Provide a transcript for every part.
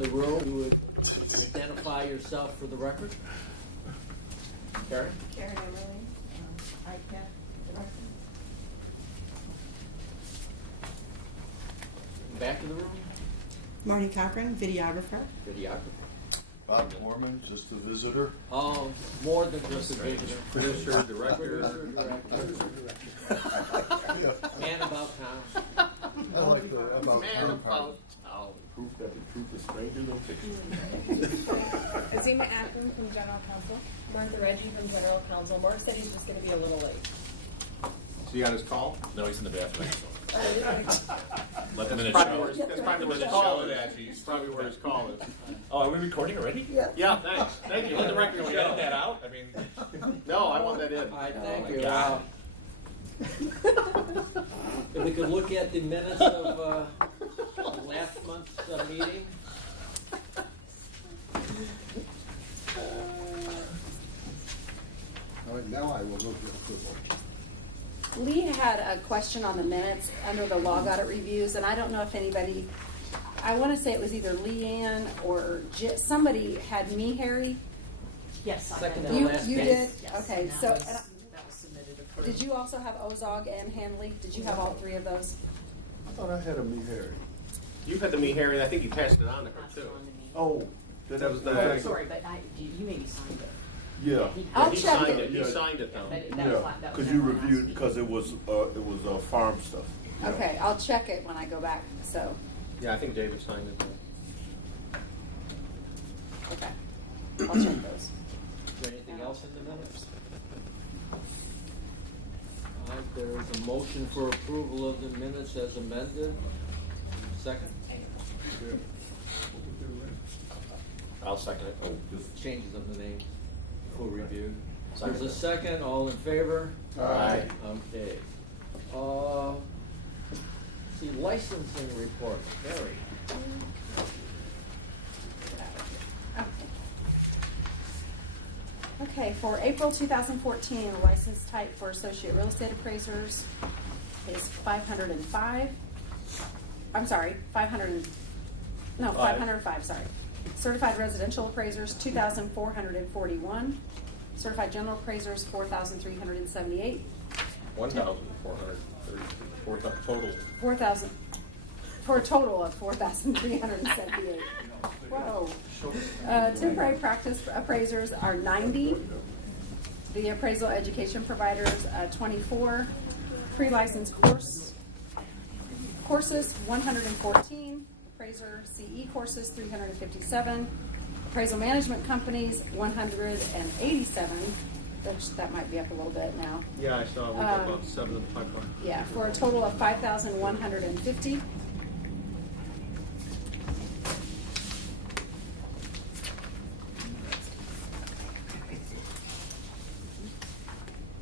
the room, you would identify yourself for the record. Karen? Karen Emerling, ICAP Director. Back of the room? Marty Cochran, videographer. Videographer. Bob Foreman, just a visitor. Oh, more than just a visitor. Producer, director. Man about town. I like the about Man town about part. town. Proof that the truth is stranger than fiction. Azima Akron from General Counsel. Martha Reggie from General Counsel. Mark said he was going to be a little late. Is he on his call? No, he's in the bathroom. Let the That's minutes probably show. where, that's probably where his call is, actually. It's probably where his call is. Oh, are we recording already? Yeah, thanks. Thank you. Let the record Can we show. edit that out? I mean, No, I want that in. All right, thank my you. God. If we could look at the minutes of last month's meeting. All right, now I will look at football. Lee had a question on the minutes under the log audit reviews, and I don't know if anybody, I want to say it was either Leanne or somebody had me, Harry. Yes, I Second had to You, last you page. did? Yes, Okay, and so, that was submitted approved. did you also have Ozog and Hanley? Did you have all three of those? I thought I had a me Harry. You've had the me, Harry, and I think you passed it on to her, Passed it too. on to me. Oh, That was the- Oh, sorry, but you maybe signed it. yeah, I'll He check signed it. He Yeah. signed it, though. But that was yeah, that was because at you our last reviewed, meeting. because it was farm stuff. Yeah. Okay, I'll check it when I go back, so, Yeah, I think David signed it, though. okay. I'll check those. Is there anything else in the minutes? All right, there is a motion for approval of the minutes as amended. Second? I'll second it. Changes of the names for review. There's a second, all in favor? Aye. Okay. See, licensing report, Mary. Okay, for April 2014, the license type for associate real estate appraisers is 505. I'm sorry, 505, sorry. Certified residential appraisers, 2,441. Certified general appraisers, 4,378. 1,434 total. 4,000, for a total of 4,378. Whoa. Temporary practice appraisers are 90. The appraisal education providers, 24. Pre-licensed courses, 114. Appraiser CE courses, 357. Appraisal management companies, 187. Which that might be up a little bit now. Yeah, I saw we got about 7 in the pipeline. Yeah, for a total of 5,150.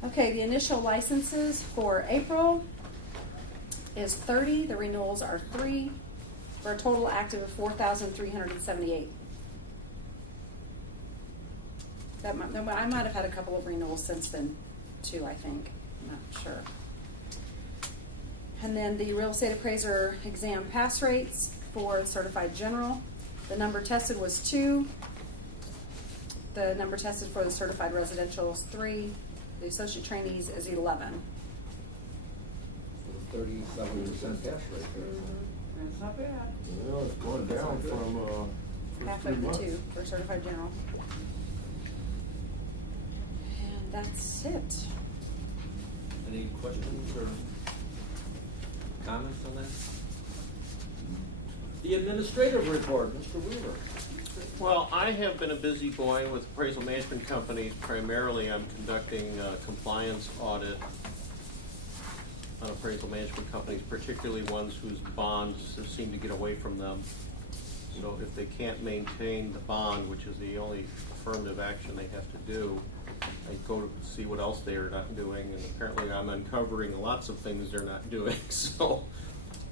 Okay, the initial licenses for April is 30. The renewals are 3 for a total active of 4,378. I might have had a couple of renewals since then, too, I think. I'm not sure. And then the real estate appraiser exam pass rates for certified general. The number tested was 2. The number tested for the certified residential is 3. The associate trainees is 11. 37% pass rate there. That's not bad. Well, it's going down from Half first 3 of the months. 2 for certified general. And that's it. Any questions or comments on that? The administrative report, Mr. Weaver. Well, I have been a busy boy with appraisal management companies. Primarily, I'm conducting a compliance audit on appraisal management companies, particularly ones whose bonds seem to get away from them. So if they can't maintain the bond, which is the only affirmative action they have to do, I go to see what else they are not doing, and apparently I'm uncovering lots of things they're not doing. So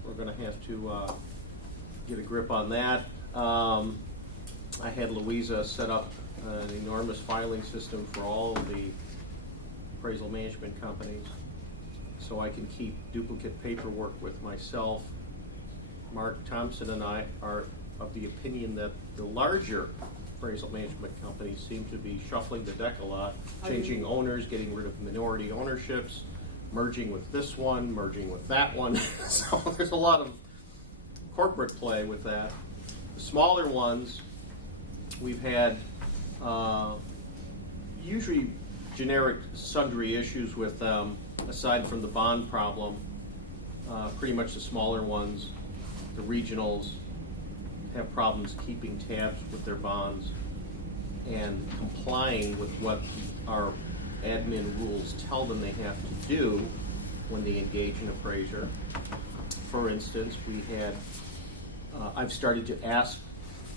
we're going to have to get a grip on that. I had Louisa set up an enormous filing system for all of the appraisal management companies, so I can keep duplicate paperwork with myself. Mark Thompson and I are of the opinion that the larger appraisal management companies seem to be shuffling the deck a lot, changing owners, getting rid of minority ownerships, merging with this one, merging with that one. So there's a lot of corporate play with that. The smaller ones, we've had usually generic sundry issues with them, aside from the bond problem. Pretty much the smaller ones, the regionals, have problems keeping tabs with their bonds and complying with what our admin rules tell them they have to do when they engage an appraiser. For instance, we had, I've started to ask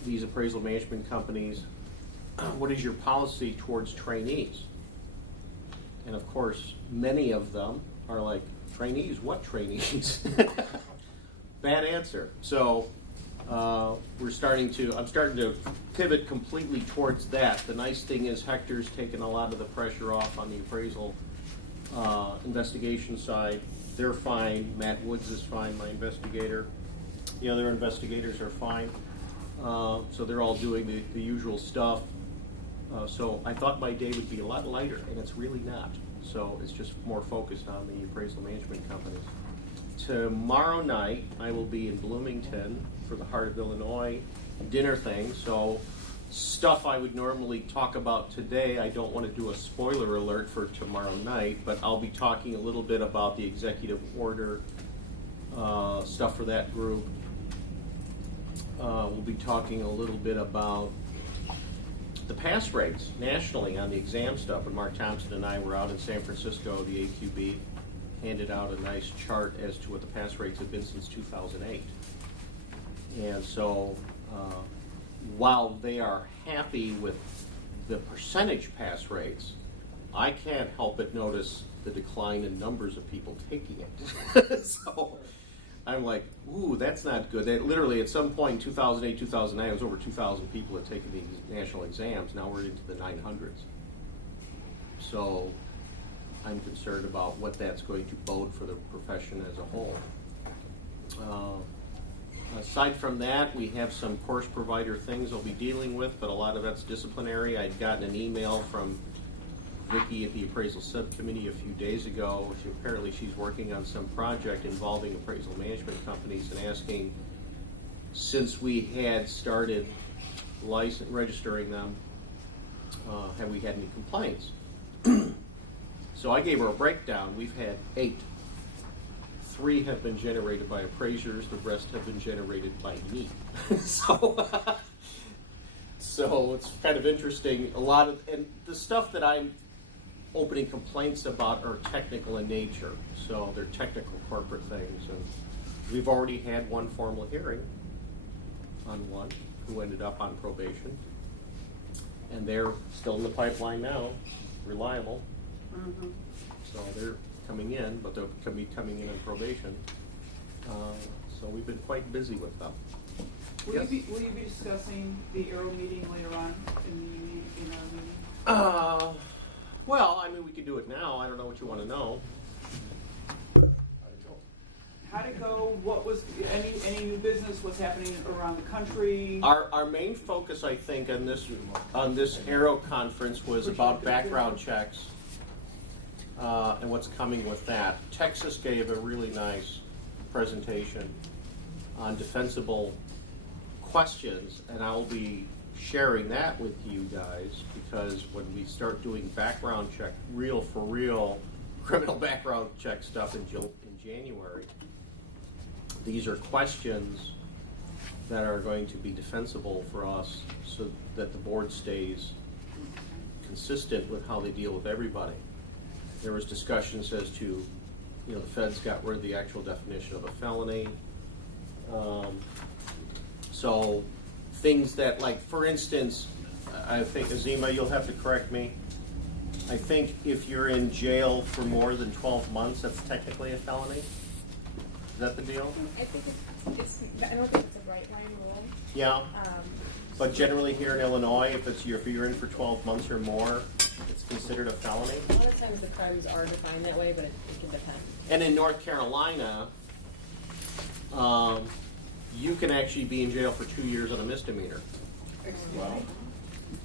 these appraisal management companies, what is your policy towards trainees? And of course, many of them are like, trainees? What trainees? Bad answer. So I'm starting to pivot completely towards that. The nice thing is Hector's taken a lot of the pressure off on the appraisal investigation side. They're fine. Matt Woods is fine, my investigator. The other investigators are fine. So they're all doing the usual stuff. So I thought my day would be a lot lighter, and it's really not. So it's just more focused on the appraisal management companies. Tomorrow night, I will be in Bloomington for the Heart of Illinois dinner thing. So stuff I would normally talk about today, I don't want to do a spoiler alert for tomorrow night, but I'll be talking a little bit about the executive order stuff for that group. We'll be talking a little bit about the pass rates nationally on the exam stuff. And Mark Thompson and I were out in San Francisco, the AQB handed out a nice chart as to what the pass rates have been since 2008. And so while they are happy with the percentage pass rates, I can't help but notice the decline in numbers of people taking it. So I'm like, ooh, that's not good. They, literally, at some point in 2008, 2009, it was over 2,000 people had taken the national exams. Now we're into the 900s. So I'm concerned about what that's going to bode for the profession as a whole. Aside from that, we have some course provider things I'll be dealing with, but a lot of that's disciplinary. I'd gotten an email from Vicki at the appraisal subcommittee a few days ago. Apparently she's working on some project involving appraisal management companies and asking, since we had started registering them, have we had any complaints? So I gave her a breakdown. We've had 8. 3 have been generated by appraisers. The rest have been generated by me. So it's kind of interesting. A lot of, and the stuff that I'm opening complaints about are technical in nature. So they're technical corporate things. And we've already had one formal hearing on one who ended up on probation. And they're still in the pipeline now, reliable. Mm-hmm. So they're coming in, but they'll be coming in on probation. So we've been quite busy with them. Will you be discussing the Arrow meeting later on in our meeting? Well, I mean, we could do it now. I don't know what you want to know. How'd it go? What was any new business? What's happening around the country? Our main focus, I think, on this Arrow conference was about background checks and what's coming with that. Texas gave a really nice presentation on defensible questions, and I'll be sharing that with you guys, because when we start doing background check, real for real criminal background check stuff in January, these are questions that are going to be defensible for us so that the board stays consistent with how they deal with everybody. There was discussions as to, the feds got rid of the actual definition of a felony. So things that, like, for instance, I think, Azima, you'll have to correct me. I think if you're in jail for more than 12 months, that's technically a felony. Is that the deal? I think it's I don't think it's a right line rule. Yeah. But generally here in Illinois, if you're in for 12 months or more, it's considered a felony. A lot of times the crimes are defined that way, but it can depend. And in North Carolina, you can actually be in jail for 2 years on a misdemeanor. Wow.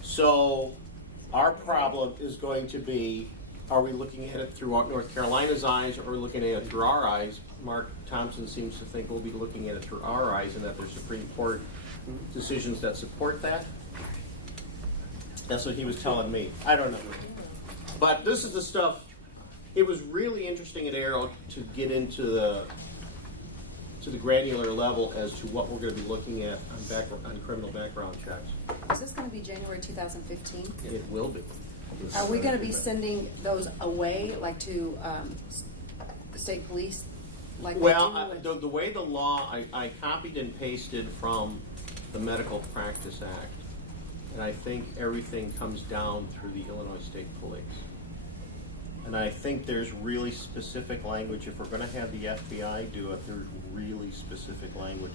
So our problem is going to be, are we looking at it through North Carolina's eyes, or are we looking at it through our eyes? Mark Thompson seems to think we'll be looking at it through our eyes, and that there's Supreme Court decisions that support that. That's what he was telling me. I don't know. But this is the stuff, it was really interesting at Arrow to get into the granular level as to what we're going to be looking at on criminal background checks. Is this gonna be January 2015? It will be. Are we gonna be sending those away, like to, the state police? Like they Well, do with- the way the law, I copied and pasted from the Medical Practice Act, and I think everything comes down through the Illinois State Police. And I think there's really specific language, if we're gonna have the FBI do it, there's really specific language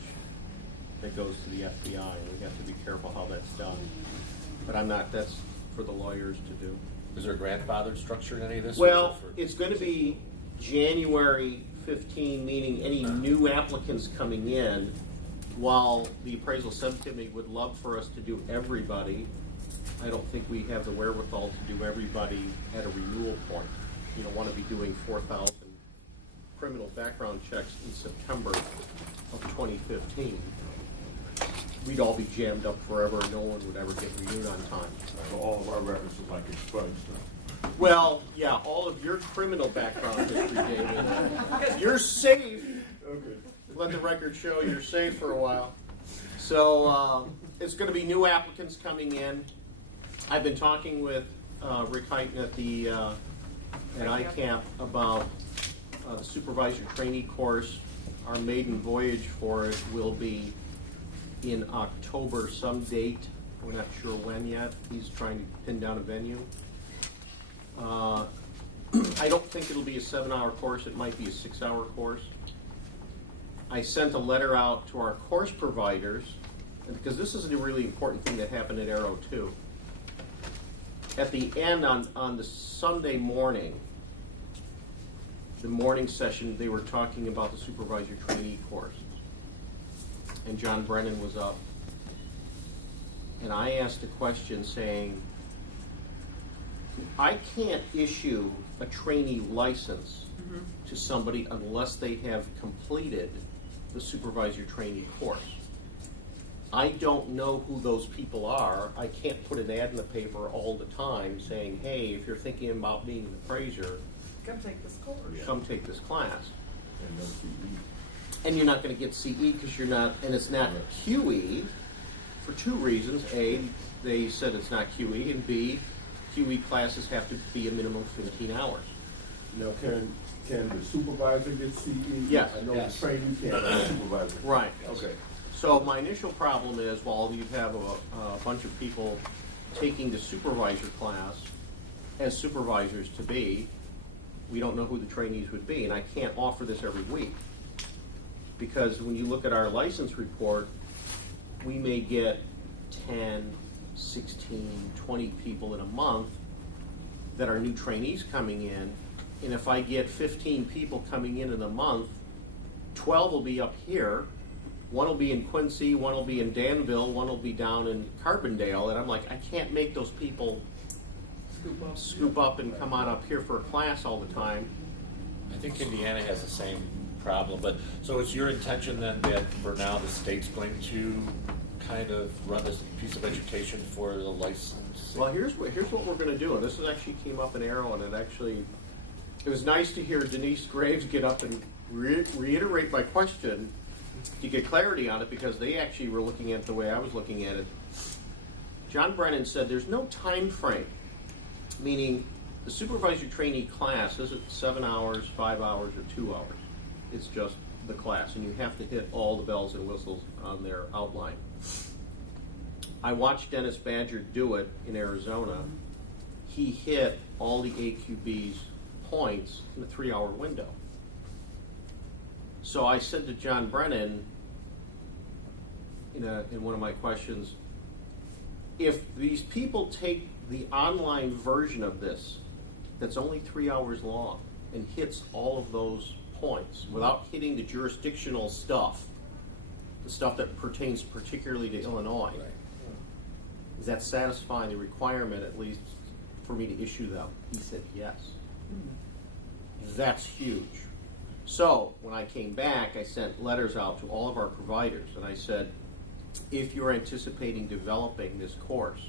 that goes to the FBI, and we have to be careful how that's done. But that's for the lawyers to do. Is there a grandfathered structure in any of this? or is Well, it for- it's going to be January 15, meaning any new applicants coming in, while the appraisal subcommittee would love for us to do everybody. I don't think we have the wherewithal to do everybody at a renewal point. You don't want to be doing 4,000 criminal background checks in September of 2015. We'd all be jammed up forever and no one would ever get renewed on time. So all of our records are like expunged. Well, yeah, all of your criminal background history, David. You're safe. Okay. Let the record show you're safe for a while. So it's going to be new applicants coming in. I've been talking with Rick Heighton at ICAP about the supervisor trainee course. Our maiden voyage for it will be in October, some date. We're not sure when yet. He's trying to pin down a venue. I don't think it'll be a 7-hour course. It might be a 6-hour course. I sent a letter out to our course providers, because this is a really important thing that happened at Arrow too. At the end, on the Sunday morning, the morning session, they were talking about the supervisor trainee course. And John Brennan was up. And I asked a question saying, I can't issue a trainee license to somebody unless they have completed the supervisor trainee course. I don't know who those people are. I can't put an ad in the paper all the time saying, hey, if you're thinking about being an appraiser, Come take this course. come take this class. And no CE. And you're not going to get CE because you're not, and it's not QE for two reasons. A, they said it's not QE, and B, QE classes have to be a minimum of 15 hours. Now, can the supervisor get CE? Yes. I know Yes. the trainee can't, but the supervisor. Right. Okay. So my initial problem is, while you have a bunch of people taking the supervisor class as supervisors to be, we don't know who the trainees would be, and I can't offer this every week. Because when you look at our license report, we may get 10, 16, 20 people in a month that are new trainees coming in, and if I get 15 people coming in a month, 12 will be up here, one will be in Quincy, one will be in Danville, one will be down in Carbondale, and I'm like, I can't make those people scoop up and come on up here for a class all the time. I think Indiana has the same problem, but, so it's your intention then that for now the state's going to kind of run this piece of education for the license? Well, here's what we're going to do, and this actually came up in Arrow, and it was nice to hear Denise Graves get up and reiterate my question to get clarity on it, because they actually were looking at it the way I was looking at it. John Brennan said there's no time frame, meaning the supervisor trainee class isn't 7 hours, 5 hours, or 2 hours. It's just the class, and you have to hit all the bells and whistles on their outline. I watched Dennis Badger do it in Arizona. He hit all the AQB's points in a 3-hour window. So I said to John Brennan in one of my questions, if these people take the online version of this that's only 3 hours long and hits all of those points without hitting the jurisdictional stuff, the stuff that pertains particularly to Illinois. Right. Does that satisfy the requirement, at least, for me to issue them? He said yes. That's huge. So, when I came back, I sent letters out to all of our providers, and I said, if you're anticipating developing this course,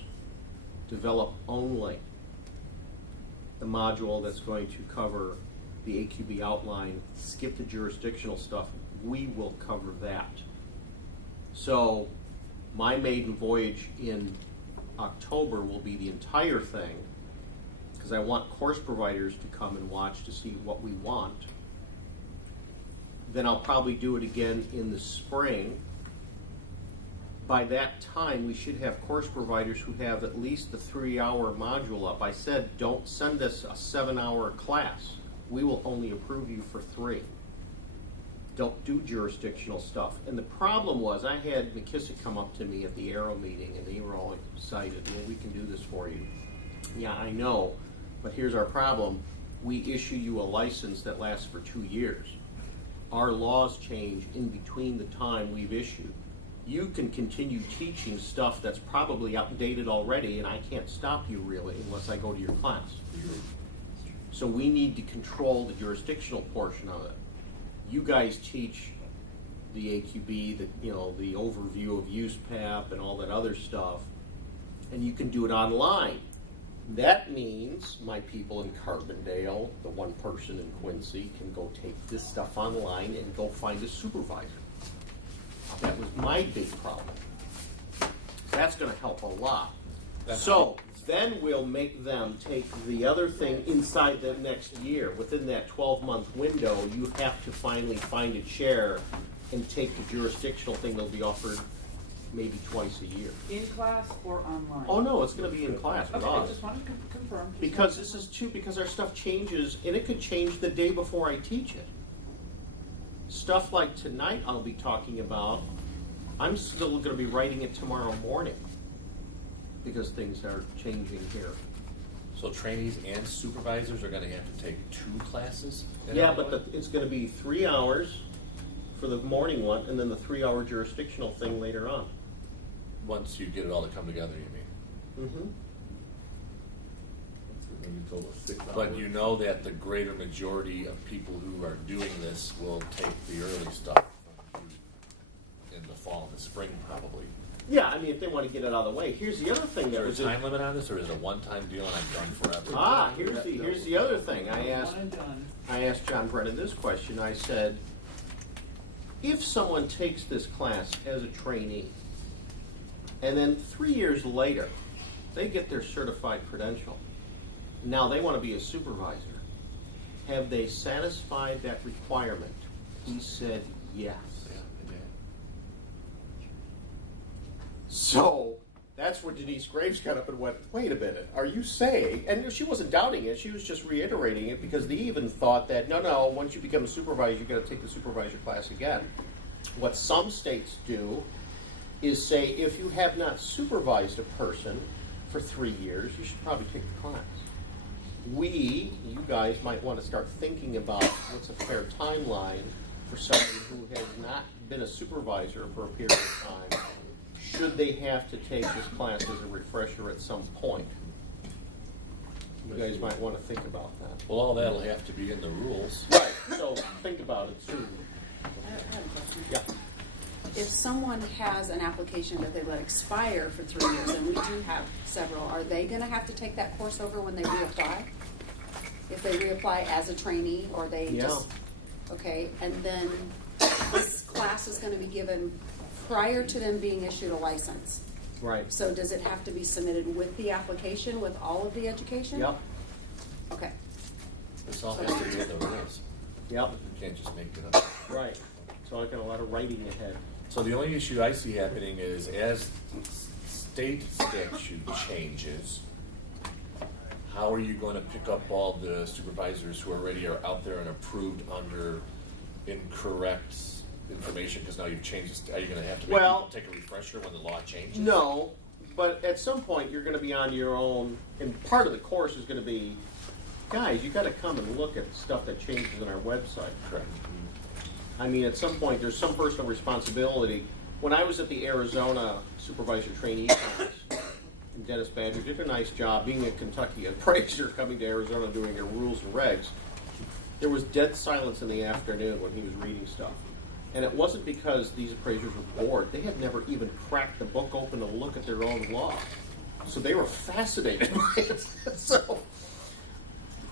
develop only the module that's going to cover the AQB outline, skip the jurisdictional stuff. We will cover that. So, my maiden voyage in October will be the entire thing, because I want course providers to come and watch to see what we want. Then I'll probably do it again in the spring. By that time, we should have course providers who have at least the 3-hour module up. I said, don't send us a 7-hour class. We will only approve you for 3. Don't do jurisdictional stuff. And the problem was, I had McKissick come up to me at the Arrow meeting, and they were all excited. Well, we can do this for you. Yeah, I know, but here's our problem. We issue you a license that lasts for 2 years. Our laws change in between the time we've issued. You can continue teaching stuff that's probably outdated already, and I can't stop you really unless I go to your class. So we need to control the jurisdictional portion of it. You guys teach the AQB, the overview of USPAP and all that other stuff, and you can do it online. That means my people in Carbondale, the one person in Quincy, can go take this stuff online and go find a supervisor. That was my big problem. That's going to help a lot. So then we'll make them take the other thing inside the next year. Within that 12-month window, you have to finally find a chair and take the jurisdictional thing that'll be offered maybe twice a year. In class or online? Oh no, it's going to be in class with Okay, I us. just wanted to confirm. Because this is too, because our stuff changes, and it could change the day before I teach it. Stuff like tonight I'll be talking about, I'm still going to be writing it tomorrow morning, because things are changing here. So trainees and supervisors are gonna have to take 2 classes? in Yeah, Illinois? but it's going to be 3 hours for the morning one, and then the 3-hour jurisdictional thing later on. Once you get it all to come together, you mean? Mm-hmm. Maybe total 6 hours. But you know that the greater majority of people who are doing this will take the early stuff from you in the fall and the spring probably. Yeah, I mean, if they want to get it out of the way. Here's the other thing Is that there a was time limit on this, or is it a one-time deal and I'm done forever? here's the other thing. I asked John Brennan this question. I said, if someone takes this class as a trainee, and then 3 years later, they get their certified credential, now they want to be a supervisor, have they satisfied that requirement? He said yes. So that's where Denise Graves got up and went, wait a minute, are you saying, and she wasn't doubting it, she was just reiterating it, because they even thought that, no, once you become a supervisor, you've got to take the supervisor class again. What some states do is say, if you have not supervised a person for 3 years, you should probably take the class. You guys might want to start thinking about what's a fair timeline for someone who has not been a supervisor for a period of time. Should they have to take this class as a refresher at some point? You guys might want to think about that. Well, all that'll have to be in the rules. Right, so think about it soon. I have a question. Yeah. If someone has an application that they let expire for 3 years, and we do have several, are they gonna have to take that course over when they reapply? If they reapply as a trainee, or they Yeah. just, okay, and then this class is gonna be given prior to them being issued a license. Right. So does it have to be submitted with the application, with all of the education? Yep. Okay. This all has to be in the rules. Yep. You can't just make it up. Right. So I've got a lot of writing ahead. So the only issue I see happening is as state statute changes, how are you going to pick up all the supervisors who already are out there and approved under incorrect information? Because now you've changed this. Are you going to have to take a refresher when the law changes? No, but at some point you're going to be on your own, and part of the course is going to be, guys, you got to come and look at stuff that changes in our website. Correct. I mean, at some point, there's some personal responsibility. when I was at the Arizona supervisor trainee class, and Dennis Badger did a nice job being a Kentucky appraiser coming to Arizona doing their rules and regs. There was dead silence in the afternoon when he was reading stuff. And it wasn't because these appraisers were bored. They had never even cracked the book open to look at their own law. So they were fascinated by it. So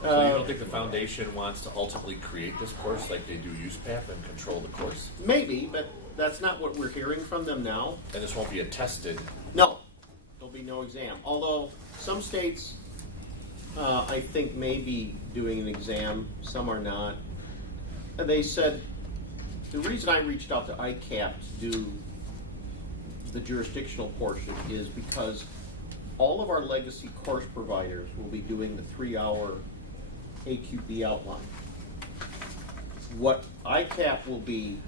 you don't think the foundation wants to ultimately create this course like they do USPAP and control the course? maybe, but that's not what we're hearing from them now. And this won't be attested. No, there'll be no exam. Although some states, I think, may be doing an exam. Some are not. And they said, the reason I reached out to ICAP to do the jurisdictional portion is because all of our legacy course providers will be doing the 3-hour AQB outline. What ICAP will be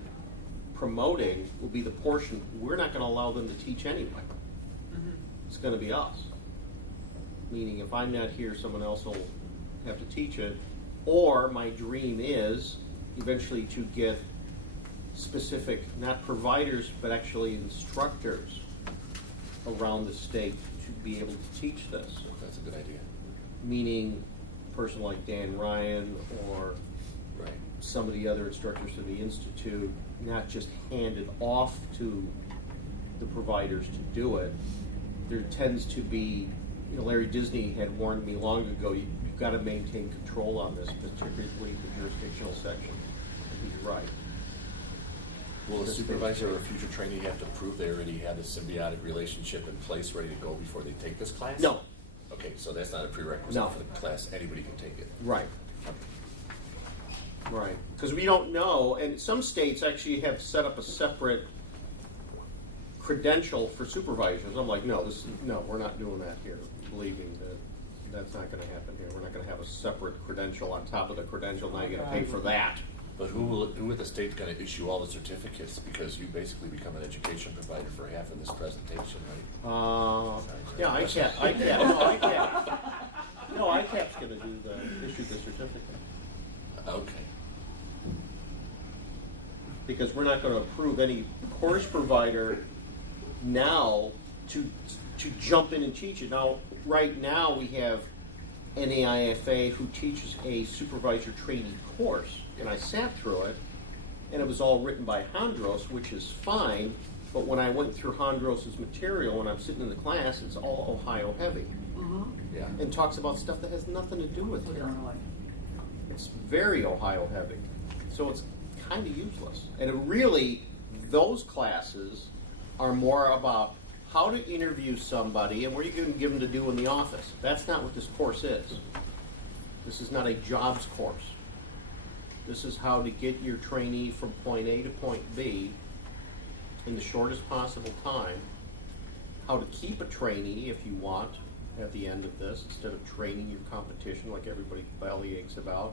promoting will be the portion we're not going to allow them to teach anyway. It's going to be us. Meaning if I'm not here, someone else will have to teach it. Or my dream is eventually to get specific, not providers, but actually instructors around the state to be able to teach this. That's a good idea. Meaning a person like Dan Ryan or Right. some of the other instructors of the Institute, not just handed off to the providers to do it. There tends to be, Larry Disney had warned me long ago, you've got to maintain control on this, particularly the jurisdictional section. And he's right. Will a supervisor or a future trainee have to prove they already had a symbiotic relationship in place, ready to go before they take this class? No. Okay, so that's not a prerequisite No. for the class. Anybody can take it. Right. Right. Because we don't know, and some states actually have set up a separate credential for supervisors. I'm like, no, we're not doing that here. Believe me, that's not going to happen here. We're not going to have a separate credential on top of the credential. Now you got to pay for that. But who at the state's going to issue all the certificates? Because you basically become an education provider for half of this presentation, right? Yeah, ICAP. No, ICAP's going to issue the certificate. Okay. Because we're not going to approve any course provider now to jump in and teach it. Now, right now we have NAIFA who teaches a supervisor trainee course, and I sat through it, and it was all written by Hondros, which is fine, but when I went through Hondros' material, when I'm sitting in the class, it's all Ohio heavy, Yeah. and talks about stuff that has nothing to do with With it. Illinois. It's very Ohio heavy, so it's kind of useless. And it really, those classes are more about how to interview somebody and what are you going to give them to do in the office. That's not what this course is. This is not a jobs course. This is how to get your trainee from point A to point B in the shortest possible time. How to keep a trainee, if you want, at the end of this, instead of training your competition like everybody bellyaches about.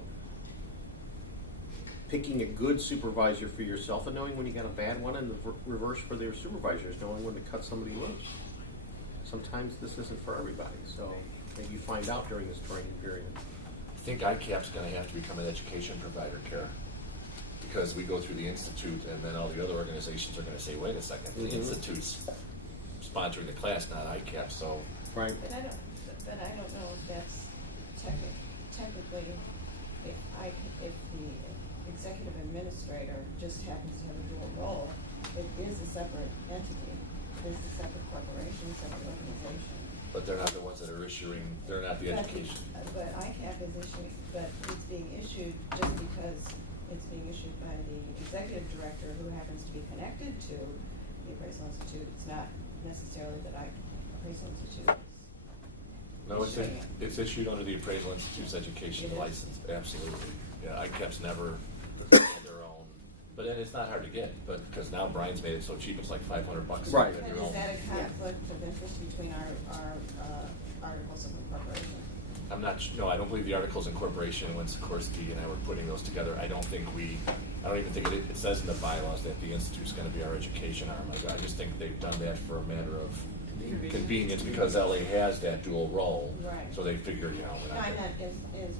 Picking a good supervisor for yourself and knowing when you got a bad one, and the reverse for their supervisors, knowing when to cut somebody loose. Sometimes this isn't for everybody, so maybe you find out during this training period. I think ICAP's going to have to become an education provider, Kara, because we go through the Institute, and then all the other organizations are going to say, wait a second, the Institute's sponsoring the class, not ICAP, so. Right. But I don't know if that's technically, if the executive administrator just happens to have a dual role, it is a separate entity. It is a separate corporation, separate organization. But they're not the ones that are issuing, they're not the education. But ICAP is issued, but it's being issued just because it's being issued by the executive director who happens to be connected to the Appraisal Institute. It's not necessarily that Appraisal Institute is. No, it's issued under the Appraisal Institute's education It is? license, absolutely. Yeah, ICAP's never had their own, but then it's not hard to get, but, because now Brian's made it so cheap, it's like $500. Right. to get And your is own. that a conflict of interest between our articles of incorporation? I'm not, no, I don't believe the Articles of Incorporation, when Sikorsky and I were putting those together, I don't even think it says in the bylaws that the Institute's gonna be our education arm. I just think they've done that for a matter of convenience because LA has that dual role. Right. So they figured, we're No, not I'm gonna. not, is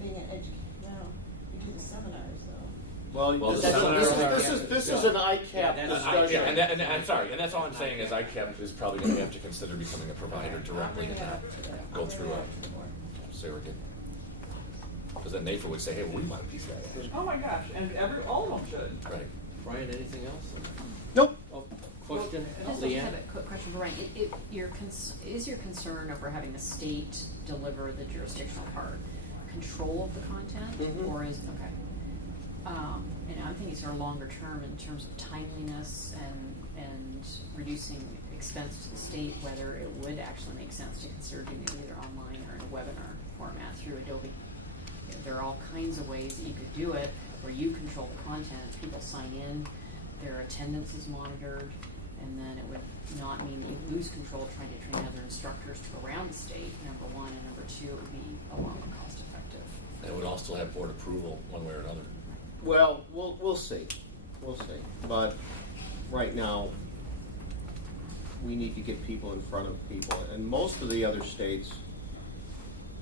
being an no, you do the seminars though. Well, Well, this the seminars this is an ICAP Yeah, that's- discussion. Yeah, and I'm sorry, and that's all I'm saying is ICAP is probably gonna have to consider becoming a provider directly and not go through a surrogate. Because then NAFA would say, hey, well, we want a piece of that action. Oh my gosh, and all of them should. Right. Brian, anything else? Nope. Oh, question, I just have Leanne? a quick question for Ryan. Is your concern over having a state deliver the jurisdictional part control of the content, Mhm. or is okay? And I'm thinking sort of longer term in terms of timeliness and reducing expense to the state. Whether it would actually make sense to consider doing it either online or in a webinar format through Adobe. You know, there are all kinds of ways that you could do it where you control the content. People sign in, their attendance is monitored. And then it would not mean that you lose control trying to train other instructors to go around the state, number one, and number two, it would be a lot more cost effective. And it would also have board approval one way or another. Well, we'll see. We'll see. But right now, we need to get people in front of people. And most of the other states,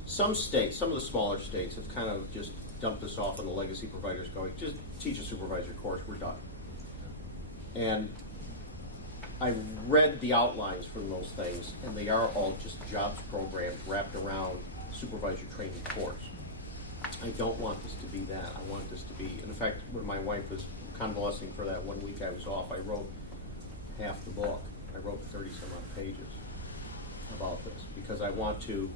some of the smaller states have kind of just dumped this off on the legacy providers going, just teach a supervisory course, we're done. And I read the outlines from those things, and they are all just jobs programs wrapped around supervisor training course. I don't want this to be that. I want this to be, and in fact, when my wife was convalescing for that 1 week I was off, I wrote half the book. I wrote 30 some odd pages about this because I want to,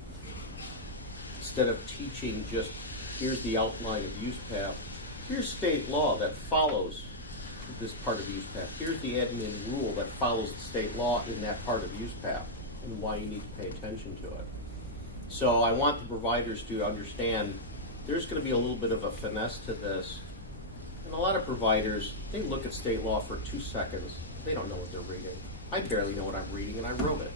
instead of teaching just here's the outline of use path, here's state law that follows this part of use path. Here's the admin rule that follows the state law in that part of use path and why you need to pay attention to it. So I want the providers to understand there's going to be a little bit of a finesse to this. And a lot of providers, they look at state law for 2 seconds. They don't know what they're reading. I barely know what I'm reading, and I wrote it.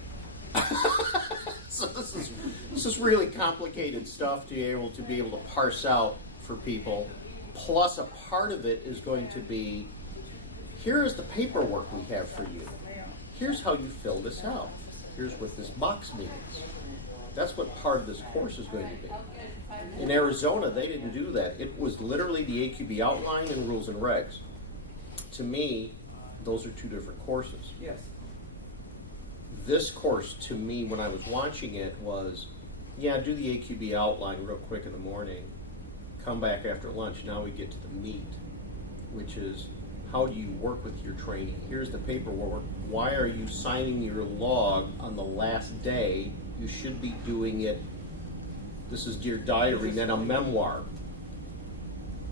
So this is really complicated stuff to be able to parse out for people. Plus, a part of it is going to be, here is the paperwork we have for you. Here's how you fill this out. Here's what this box means. That's what part of this course is going to be. In Arizona, they didn't do that. It was literally the AQB outline and rules and regs. To me, those are two different courses. Yes. This course, to me, when I was watching it, was, yeah, do the AQB outline real quick in the morning, come back after lunch. Now we get to the meat, which is how do you work with your training? Here's the paperwork. Why are you signing your log on the last day? You should be doing it. This is Dear Diary, then a memoir,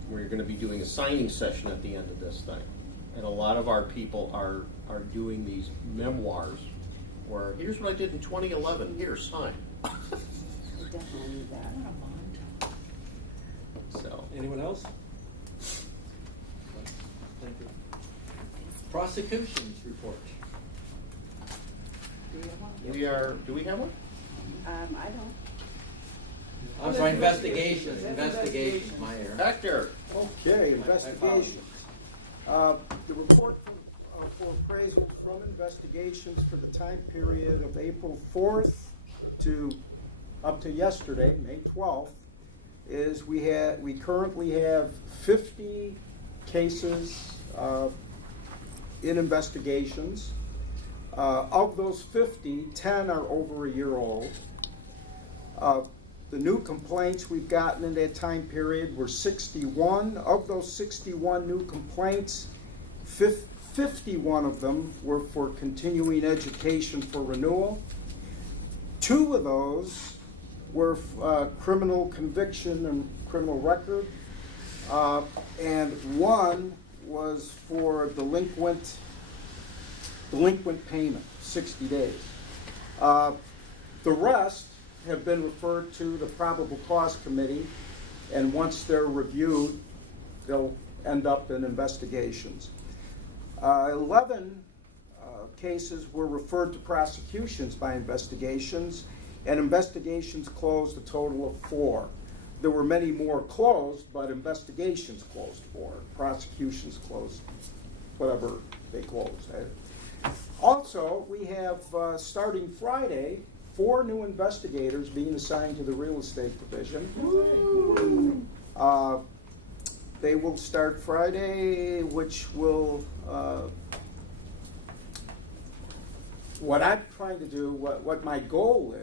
where you're going to be doing a signing session at the end of this thing. And a lot of our people are doing these memoirs where, here's what I did in 2011, here, sign. We definitely need that. So, Anyone else? Thank you. Prosecutions report. do we have one? I don't. I'm sorry, investigations, Meyer. Hector. Okay, investigations. The report for appraisal from investigations for the time period of April 4th to up to yesterday, May 12th, is we currently have 50 cases in investigations. Of those 50, 10 are over a year old. The new complaints we've gotten in that time period were 61. Of those 61 new complaints, 51 of them were for continuing education for renewal. 2 of those were criminal conviction and criminal record, and 1 was for delinquent payment, 60 days. The rest have been referred to the probable cause committee, and once they're reviewed, they'll end up in investigations. 11 cases were referred to prosecutions by investigations, and investigations closed a total of 4. There were many more closed, but investigations closed 4. Prosecutions closed whatever they closed. Also, we have, starting Friday, 4 new investigators being assigned to the real estate division. They will start Friday, which will, what I'm trying to do, what my goal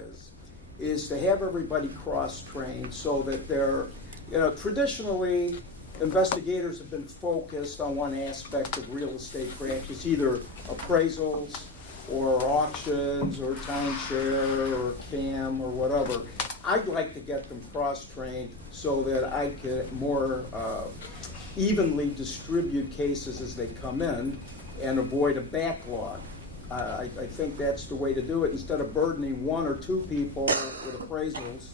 is to have everybody cross-trained so that they're, traditionally, investigators have been focused on one aspect of real estate practice, either appraisals or auctions or timeshare or CAM or whatever. I'd like to get them cross-trained so that I can more evenly distribute cases as they come in and avoid a backlog. I think that's the way to do it, instead of burdening one or two people with appraisals.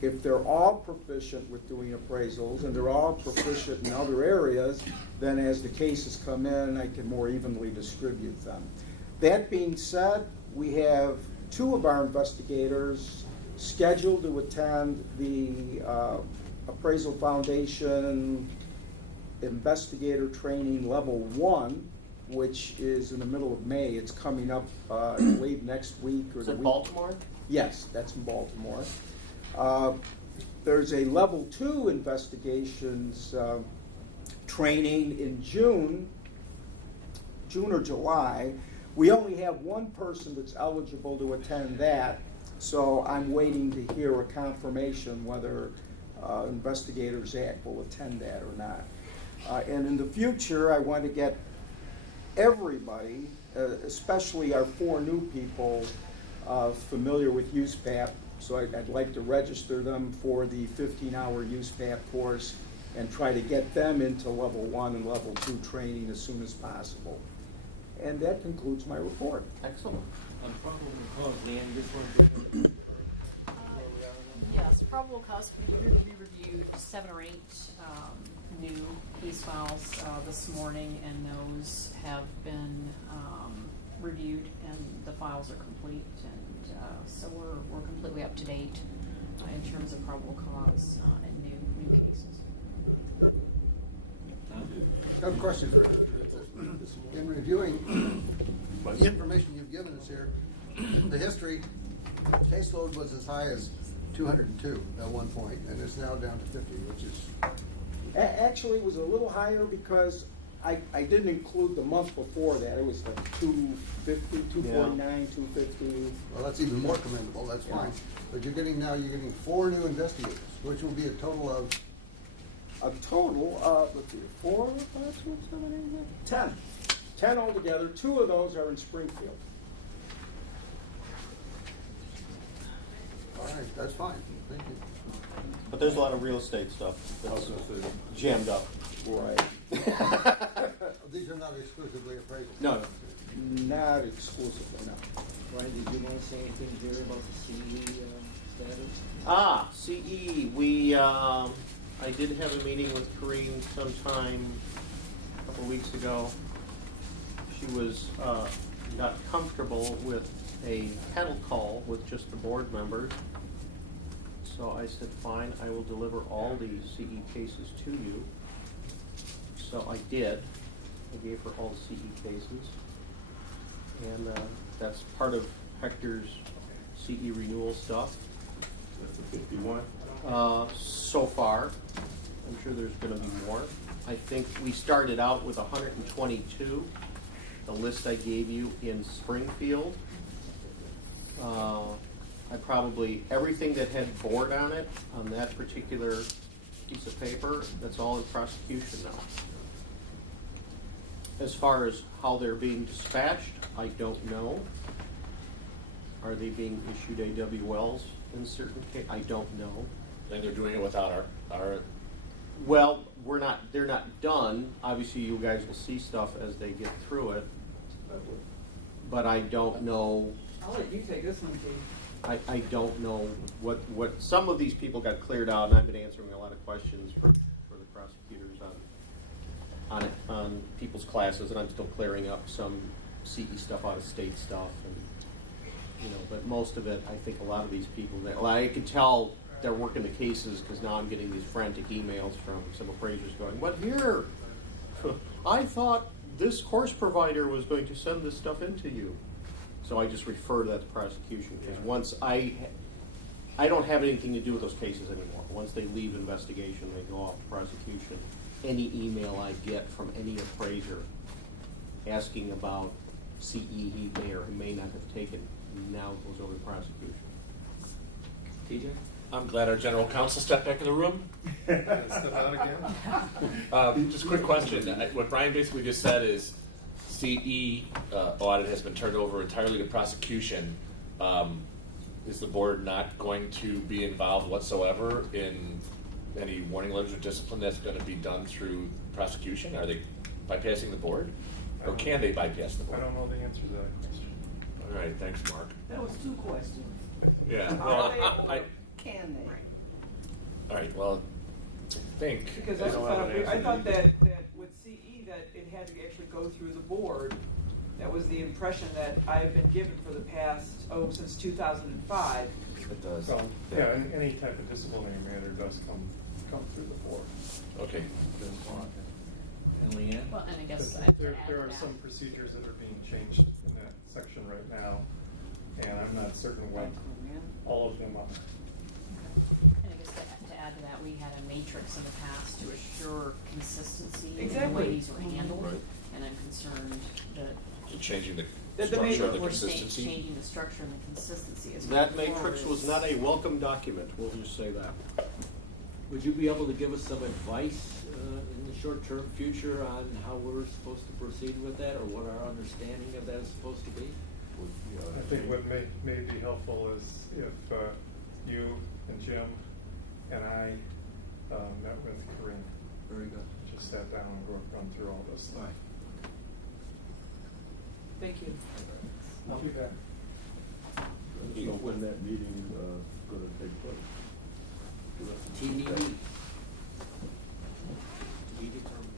If they're all proficient with doing appraisals and they're all proficient in other areas, then as the cases come in, I can more evenly distribute them. That being said, we have two of our investigators scheduled to attend the Appraisal Foundation Investigator Training Level 1, which is in the middle of May. It's coming up, I believe, next week or Is the it week. Baltimore? Yes, that's in Baltimore. There's a Level 2 investigations training in June or July. We only have one person that's eligible to attend that, so I'm waiting to hear a confirmation whether Investigators Act will attend that or not. And in the future, I want to get everybody, especially our 4 new people, familiar with USPAP. So I'd like to register them for the 15-hour USPAP course and try to get them into Level 1 and Level 2 training as soon as possible. And that concludes my report. Excellent. On probable cause, Dan, just want to bring up where we are now? Yes, probable cause committee reviewed 7 or 8 new case files this morning, and those have been reviewed, and the files are complete, and so we're completely up to date in terms of probable cause and new cases. I have a question for in reviewing the information you've given us here. The history caseload was as high as 202 at one point, and it's now down to 50, which is Actually, it was a little higher because I didn't include the month before that. It was like 250, 249, 250. well, that's even more commendable. That's fine. But you're getting 4 new investigators, which will be a total of A total of, let's see, 4, 5, 6, 7, 8, 9, 10. 10 altogether. 2 of those are in Springfield. all right. That's fine. Thank you. But there's a lot of real estate stuff that's jammed up. Right. These are not exclusively appraisal. No. Not exclusively, no. Brian, did you want to say anything here about the CE status? CE, we, I did have a meeting with Corinne sometime a couple of weeks ago. She was not comfortable with a panel call with just the board members. So I said, fine, I will deliver all these CE cases to you. So I did. I gave her all the CE cases. And that's part of Hector's CE renewal stuff. That's the 51. So far, I'm sure there's going to be more. I think we started out with 122, the list I gave you in Springfield. I probably, everything that had board on it, on that particular piece of paper, that's all in prosecution now. As far as how they're being dispatched, I don't know. Are they being issued AWLs in certain cases? I don't know. And they're doing it without our Well, they're not done. Obviously, you guys will see stuff as they get through it. But I don't know, I'll let you take this one, Keith. I don't know what, some of these people got cleared out, and I've been answering a lot of questions for the prosecutors on people's classes, and I'm still clearing up some CE stuff out of state stuff, and, but most of it, I think a lot of these people, I could tell they're working the cases, because now I'm getting these frantic emails from some appraisers going, "But here, I thought this course provider was going to send this stuff into you." So I just refer to that to prosecution, because once I I don't have anything to do with those cases anymore. Once they leave investigation, they go off to prosecution. Any email I get from any appraiser asking about CE he may or may not have taken now goes over to prosecution. TJ? I'm glad our general counsel stepped back in the room. Step out again? Just a quick question. What Brian basically just said is CE audit has been turned over entirely to prosecution. Is the board not going to be involved whatsoever in any warning letters or discipline that's going to be done through prosecution? Are they bypassing the board? Or can they bypass the I board? don't know the answer to that question. All right, thanks, Mark. That was two questions. Yeah, Are well, they or can they? all right, well, I think. Because I don't have an I answer thought either. that with CE, that it had to actually go through the board. That was the impression that I have been given for the past, since 2005. It does. So, yeah, any type of disciplinary matter does come through the board. Okay. And Leanne? Well, and I guess But to there add there to are that- some procedures that are being changed in that section right now, and I'm not certain what all of them are. And I guess to add to that, we had a matrix in the past to assure consistency in the Exactly. way these were handled. Right. And I'm concerned that So changing the The structure of the we're consistency? changing the structure and the consistency as we That move forward matrix was is- not a welcome document, we'll just say that. Would you be able to give us some advice in the short-term future on how we're supposed to proceed with that, or what our understanding of that is supposed to be? I think what may be helpful is if you and Jim and I met with Corinne, Very good. just sat down and run through all this. All right. Thank you. I'll be back. So when that meeting gonna take place? TBD. To be determined.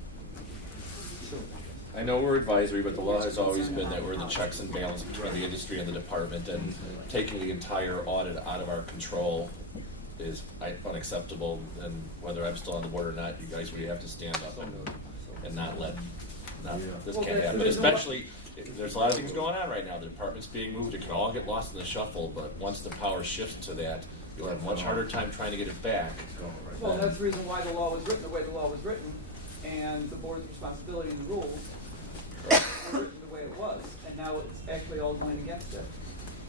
I know we're advisory, but the law has always been that we're the checks and balance between the industry and the department, and taking the entire audit out of our control is unacceptable, and whether I'm still on the board or not, you guys, we have to stand up and not let, this Well, can't there's happen, no- especially, there's a lot of things going on right now, the department's being moved, it can all get lost in the shuffle, but once the power shifts to that, you'll have a much harder time trying to get it back. Well, that's the reason why the law was written the way the law was written, and the board's responsibility and the rules are written the way it was, and now it's actually all going against it.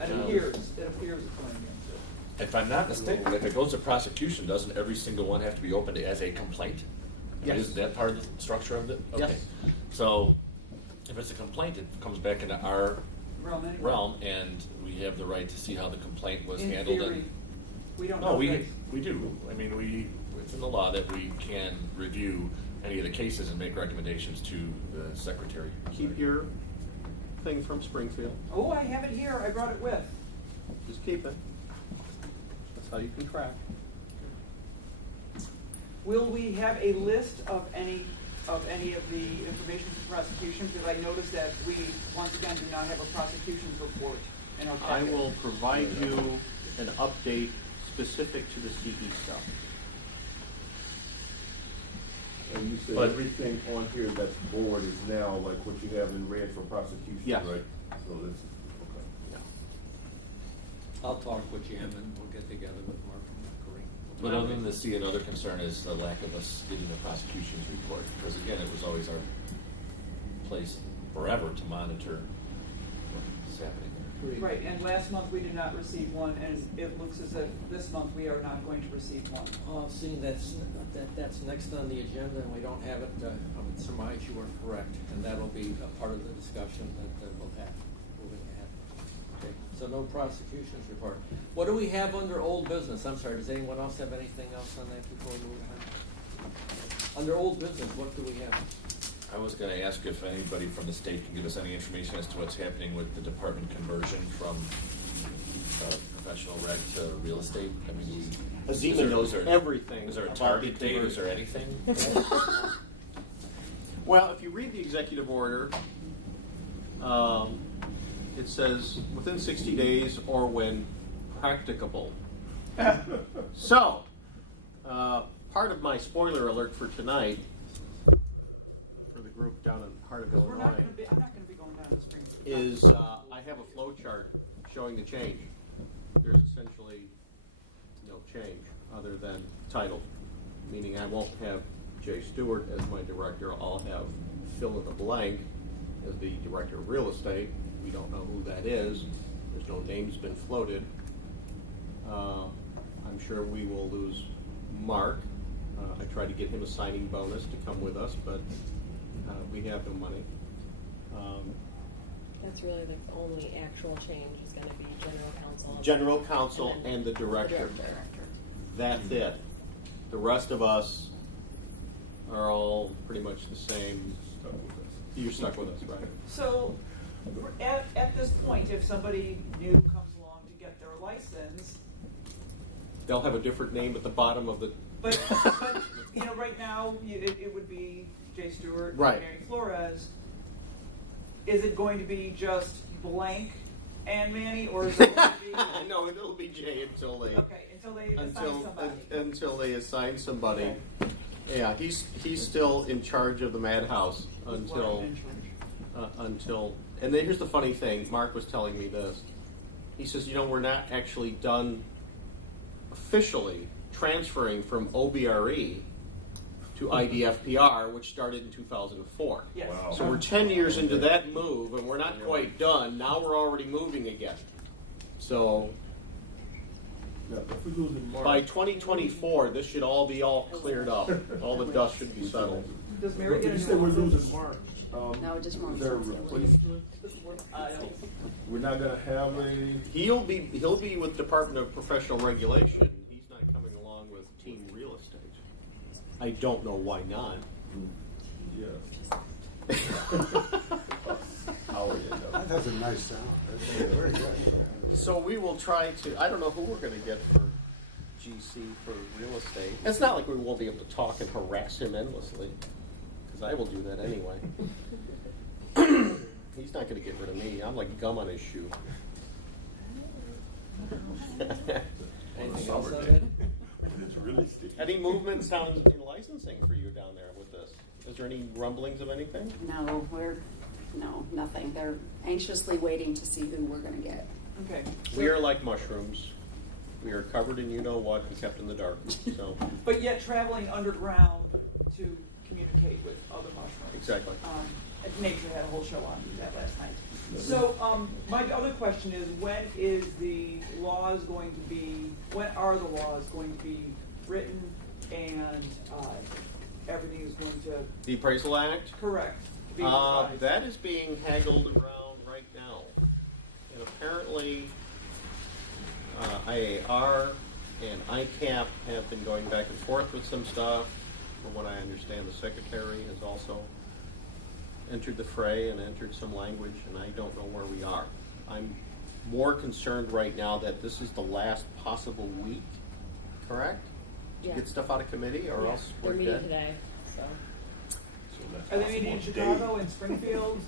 And it appears it's going against it. If I'm not mistaken, if it goes to prosecution, doesn't every single one have to be opened as a complaint? Yes. Isn't that part of the structure of it? Yes. Okay. So, if it's a complaint, it comes back into our Realm anyway. realm, and we have the right to see how the complaint was In handled. theory, And we don't no, know. we that- do. I mean, it's in the law that we can review any of the cases and make recommendations to the secretary. Keep your thing from Springfield, Oh, I have it here, I brought it with. just keep it. That's how you can track. Will we have a list of any of the information for prosecution? Because I noticed that we, once again, do not have a prosecution's report in our I packet. will provide you an update specific to the CE stuff. And you said But- everything on here that's board is now like what you have in red for prosecution, Yes. right? So that's, okay. I'll talk with Jim and we'll get together with Mark and Corinne. But other than the C, another concern is the lack of us getting the prosecution's report, because again, it was always our place forever to monitor what's happening there. Right, and last month we did not receive one, and it looks as if this month we are not going to receive one. Seeing that's next on the agenda and we don't have it, I would surmise you are correct, and that'll be a part of the discussion that we'll have moving ahead. Okay, so no prosecution's report. What do we have under old business? I'm sorry, does anyone else have anything else on that before we move on? Under old business, what do we have? I was gonna ask if anybody from the state can give us any information as to what's happening with the department conversion from professional rec to real estate. I mean, Azima knows everything Is there a about target the date, is there anything? Well, if you read the executive order, it says within 60 days or when practicable. So, part of my spoiler alert for tonight, for the group down in heart of Because I'm Illinois, not gonna be going down to Springfield. is I have a flow chart showing the change. There's essentially no change, other than title. Meaning I won't have Jay Stewart as my director, I'll have fill in the blank as the director of real estate. We don't know who that is, there's no names been floated. I'm sure we will lose Mark. I tried to get him a signing bonus to come with us, but we have no money. That's really the only actual change is gonna be general counsel. General counsel then and the director. director. That's it. The rest of us are all pretty much the same. You're stuck with us, right? So, at this point, if somebody new comes along to get their license, They'll have a different name at the bottom of the. but you know, right now, it would be Jay Stewart, Right. and Mary Flores. Is it going to be just blank and Manny, or is it going to be? No, it'll be Jay until they. Okay, until they assign somebody. Until they assign somebody. Yeah, he's still in charge of the madhouse until. And then here's the funny thing. Mark was telling me this. He says, we're not actually done officially transferring from OBRE to IDFPR, which started in 2004. Yes. Wow. So we're 10 years into that move, and we're not quite done. Now we're already moving again. So by 2024, this should all be cleared up. All the dust should be settled. Does Mary get a You said we're new office? losing Mark. No, just Is one. there a replacement? We're not gonna have a. He'll be with Department of Professional Regulation. He's not coming along with Team Real Estate. I don't know why not. Yes. How are you? That has a nice sound. That's very good. So we will try to. I don't know who we're going to get for GC for real estate. It's not like we won't be able to talk and harass him endlessly, because I will do that anyway. He's not going to get rid of me. I'm like gum on his shoe. Anything else on that? It's really sticky. Any movements down in licensing for you down there with this? Is there any rumblings of anything? No, nothing. They're anxiously waiting to see who we're gonna get. Okay. We are like mushrooms. We are covered in you-know-what and kept in the dark. So But yet traveling underground to communicate with other mushrooms. Exactly. Nature had a whole show on that last night. So, my other question is, when are the laws going to be written and everything is going to, the Appraisal Act? correct, be revised? That is being haggled around right now. And apparently, IAR and ICAP have been going back and forth with some stuff. From what I understand, the Secretary has also entered the fray and entered some language, and I don't know where we are. I'm more concerned right now that this is the last possible week, correct? To Yeah. get stuff out of committee, or Yeah, else they're we're meeting dead. today, so Are they meeting in Chicago and Springfield?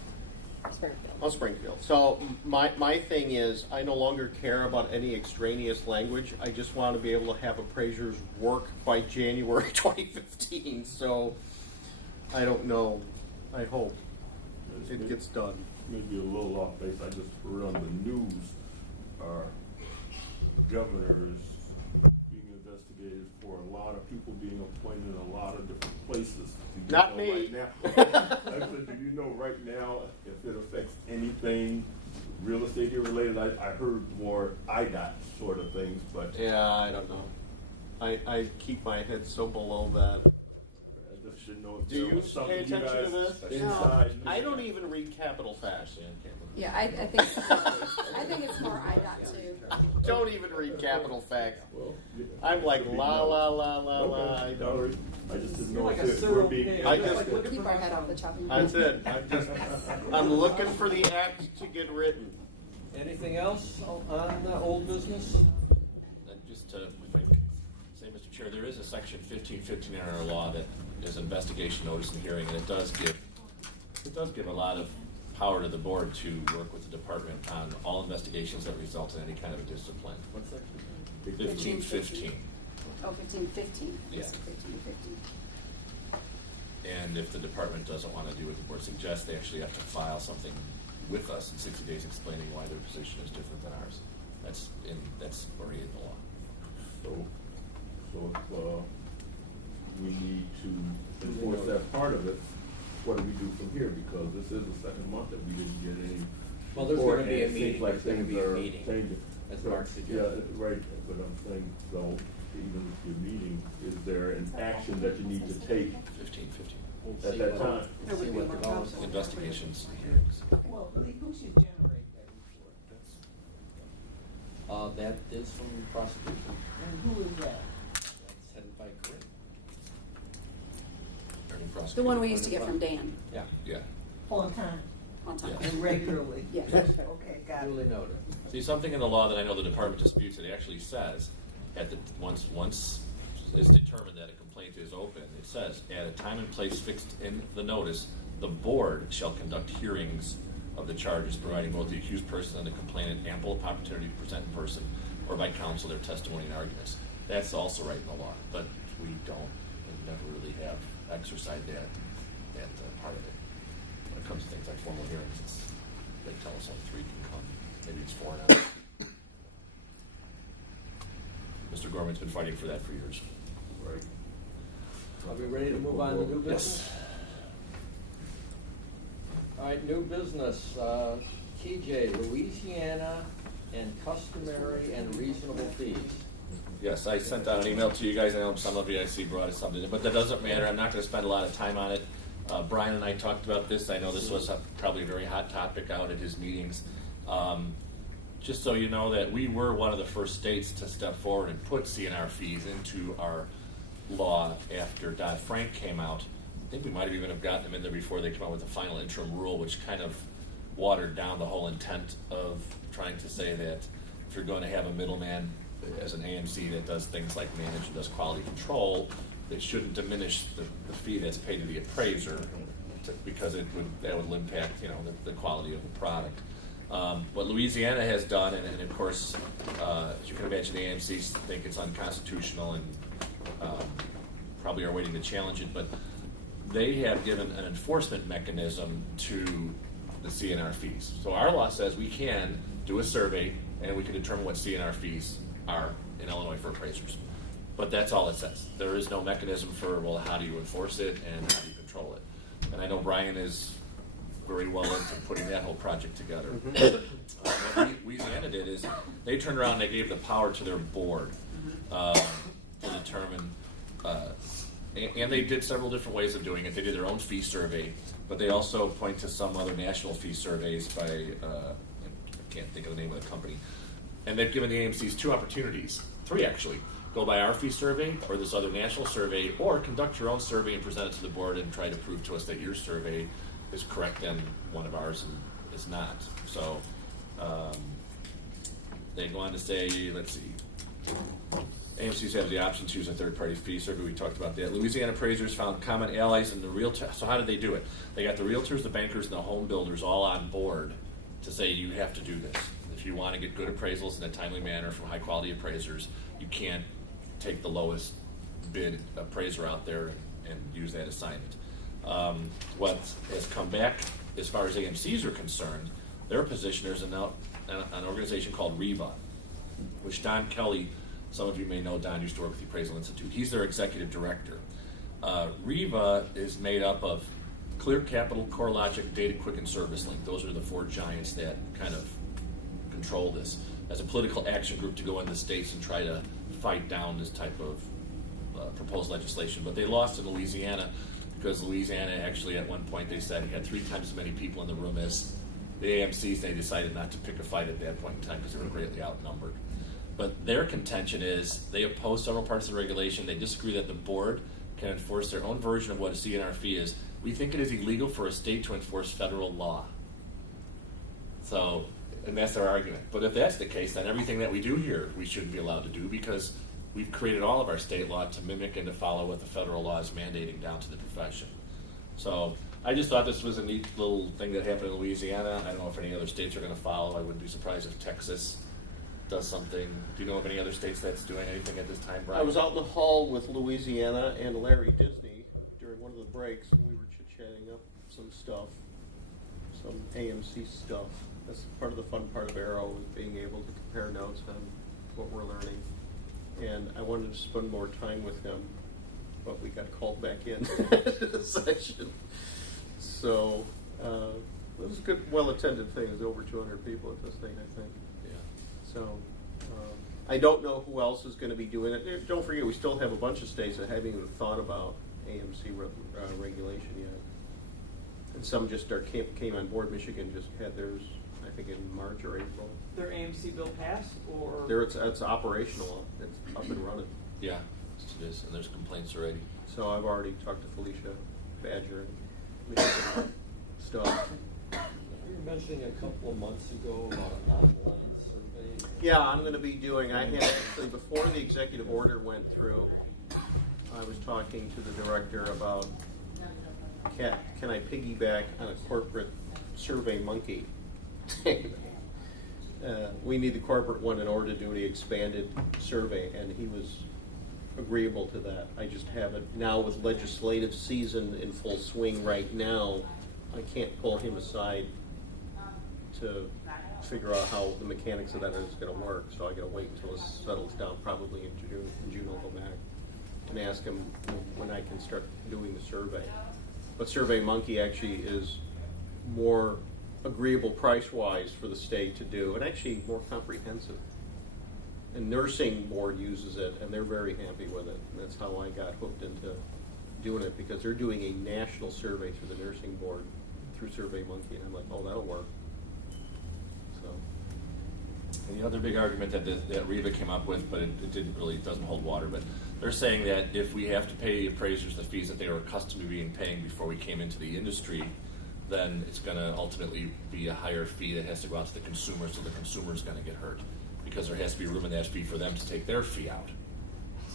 Springfield. Oh, Springfield. So my thing is, I no longer care about any extraneous language. I just want to be able to have appraisers work by January 2015. So I don't know. I hope it gets done. Maybe a little off base. I just heard on the news, governors being investigated for a lot of people being appointed in a lot of different places. Do you Not know me. Right now, actually, do you know right now if it affects anything real estate here related? I heard more IDOT sort of things, but Yeah, I don't know. I keep my head so below that. I just didn't know if Do there you was something pay attention you guys to this? inside. I don't even read capital fast. Yeah, I think it's more IDOT too. Don't even read capital facts. Well, yeah. I'm like la la la la la. I Okay, don't. sorry. I just didn't You're know like if a we're serial being. pig. I Just just- like looking Keep for our head mushrooms. off the chopping block. That's it. I'm looking for the act to get written. Anything else on old business? Just to, if I could say, Mr. Chair, there is a section 1515 in our law that is investigation, notice, and hearing, and it does give a lot of power to the board to work with the department on all investigations that result in any kind of a discipline. What section? 1515. Oh, 1515. Yeah. 1515. And if the department doesn't want to do what the board suggests, they actually have to file something with us in 60 days explaining why their position is different than ours. That's already in the law. So if we need to enforce that part of it, what do we do from here? Because this is the second month that we didn't get any. Well, there's report, gonna be a and it seems meeting. like There's gonna things be a are meeting, changing. as So, Mark suggested. Yeah, right, but I'm saying, so even if you're meeting, is there an action that you need to take 15. We'll at see that what- time? We'll see what develops. Investigations and hearings. Well, who should generate that report? That is from prosecution. And who is that? That's headed by Corinne. Attorney prosecutor. The one we used to get from Dan Yeah, Yeah. On time. on time. Yeah. Regularly. Yeah. Okay, got duly noted. See, something in the law that I know the department disputes, it actually says, once it's determined that a complaint is open, it says, at a time and place fixed in the notice, the board shall conduct hearings of the charges, providing both the accused person and the complainant ample opportunity to present in person or by counsel their testimony and arguments. That's also right in the law, but we don't, and never really have exercised that part of it. When it comes to things like formal hearings, they tell us only 3 can come. Maybe it's 4 now. Mr. Gorman's been fighting for that for years. Right. Are we ready to move on to new business? Yes. All right, new business, TJ, Louisiana and customary and reasonable fees. Yes, I sent out an email to you guys. I know some of you I see brought us something, but that doesn't matter. I'm not going to spend a lot of time on it. Brian and I talked about this. I know this was probably a very hot topic out at his meetings. Just so you know that we were one of the first states to step forward and put CNR fees into our law after Dodd-Frank came out. I think we might have even have gotten them in there before they came out with the final interim rule, which kind of watered down the whole intent of trying to say that if you're going to have a middleman as an AMC that does things like manage and does quality control, it shouldn't diminish the fee that's paid to the appraiser because that would impact the quality of the product. What Louisiana has done, and of course, as you can imagine, the AMCs think it's unconstitutional and probably are waiting to challenge it, but they have given an enforcement mechanism to the CNR fees. So our law says we can do a survey and we can determine what CNR fees are in Illinois for appraisers. But that's all it says. There is no mechanism for, well, how do you enforce it and how do you control it? And I know Brian is very well into putting that whole project together. What Louisiana did is they turned around and they gave the power to their board to determine, and they did several different ways of doing it. They did their own fee survey, but they also point to some other national fee surveys by, I can't think of the name of the company. And they've given the AMCs 2 opportunities, 3 actually. Go by our fee survey or this other national survey, or conduct your own survey and present it to the board and try to prove to us that your survey is correct and one of ours is not. So they go on to say, let's see, AMCs have the option to use a third-party fee survey. We talked about that. Louisiana appraisers found common allies in the realtors. So how did they do it? They got the realtors, the bankers, and the home builders all on board to say you have to do this. If you want to get good appraisals in a timely manner from high-quality appraisers, you can't take the lowest bid appraiser out there and use that assignment. What has come back as far as AMCs are concerned, their position is an organization called REVA, which Don Kelly, some of you may know Don used to work with the Appraisal Institute. He's their executive director. REVA is made up of Clear Capital, CoreLogic, DataQuick, and ServiceLink. Those are the 4 giants that kind of control this as a political action group to go into states and try to fight down this type of proposed legislation. But they lost in Louisiana because Louisiana actually at one point they said had 3 times as many people in the room as the AMCs. They decided not to pick a fight at that point in time because they were greatly outnumbered. But their contention is they oppose several parts of the regulation. They disagree that the board can enforce their own version of what a CNR fee is. We think it is illegal for a state to enforce federal law. So, and that's their argument. But if that's the case, then everything that we do here, we shouldn't be allowed to do because we've created all of our state law to mimic and to follow what the federal law is mandating down to the profession. So I just thought this was a neat little thing that happened in Louisiana. I don't know if any other states are going to follow. I wouldn't be surprised if Texas does something. Do you know of any other states that's doing anything at this time, Brian? I was out in the hall with Louisiana and Larry Disney during one of the breaks, and we were chit-chatting up some stuff, some AMC stuff. That's part of the fun part of Arrow, is being able to compare notes on what we're learning. and I wanted to spend more time with him, but we got called back in to the session. So, it was a good, well-attended thing. There's over 200 people at this thing, I think. Yeah. So, I don't know who else is going to be doing it. Don't forget, we still have a bunch of states that haven't even thought about AMC regulation yet. And some just came on board. Michigan just had theirs, I think, in March or April. Their AMC bill passed, or? It's operational. It's up and running. Yeah, it is, and there's complaints already. So I've already talked to Felicia Badger and Michigan stuff. You were mentioning a couple of months ago about an online survey. Yeah, I'm going to be doing, I had actually, before the executive order went through, I was talking to the director about, can I piggyback on a corporate survey monkey? We need the corporate one in order to do the expanded survey, and he was agreeable to that. I just haven't, now with legislative season in full swing right now, I can't pull him aside to figure out how the mechanics of that is going to work. So I got to wait until it settles down. Probably in June. In June, I'll go back and ask him when I can start doing the survey. But SurveyMonkey actually is more agreeable price-wise for the state to do, and actually more comprehensive. And Nursing Board uses it, and they're very happy with it. And that's how I got hooked into doing it, because they're doing a national survey through the Nursing Board through SurveyMonkey, and I'm like, oh, that'll work. So. And the other big argument that Reba came up with, but it doesn't hold water, but they're saying that if we have to pay appraisers the fees that they were accustomed to paying before we came into the industry, then it's going to ultimately be a higher fee that has to go out to the consumer, so the consumer is going to get hurt, because there has to be room in that fee for them to take their fee out.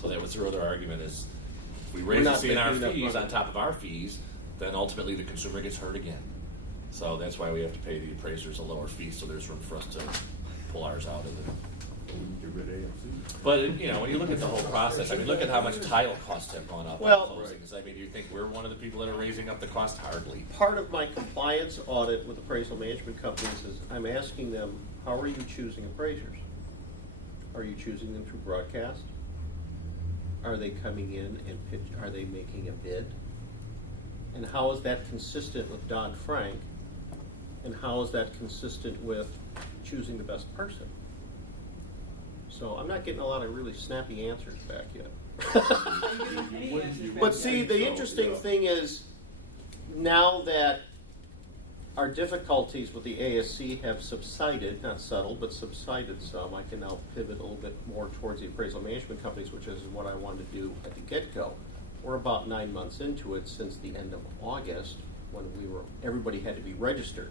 So that was their other argument is, if we raise the fee in our fees on top of our fees, then ultimately the consumer gets hurt again. So that's why we have to pay the appraisers a lower fee, so there's room for us to pull ours out of it. Get rid of AMC. But, you know, when you look at the whole process, I mean, look at how much tile costs have gone up Well, on closings. I mean, do you think we're one of the people that are raising up the cost? Hardly. Part of my compliance audit with appraisal management companies is I'm asking them, how are you choosing appraisers? Are you choosing them through broadcast? Are they coming in and are they making a bid? And how is that consistent with Dodd-Frank? And how is that consistent with choosing the best person? So I'm not getting a lot of really snappy answers back yet. But see, the interesting thing is, now that our difficulties with the ASC have subsided, not settled, but subsided some, I can now pivot a little bit more towards the appraisal management companies, which is what I wanted to do at the get-go. We're about 9 months into it since the end of August, when everybody had to be registered.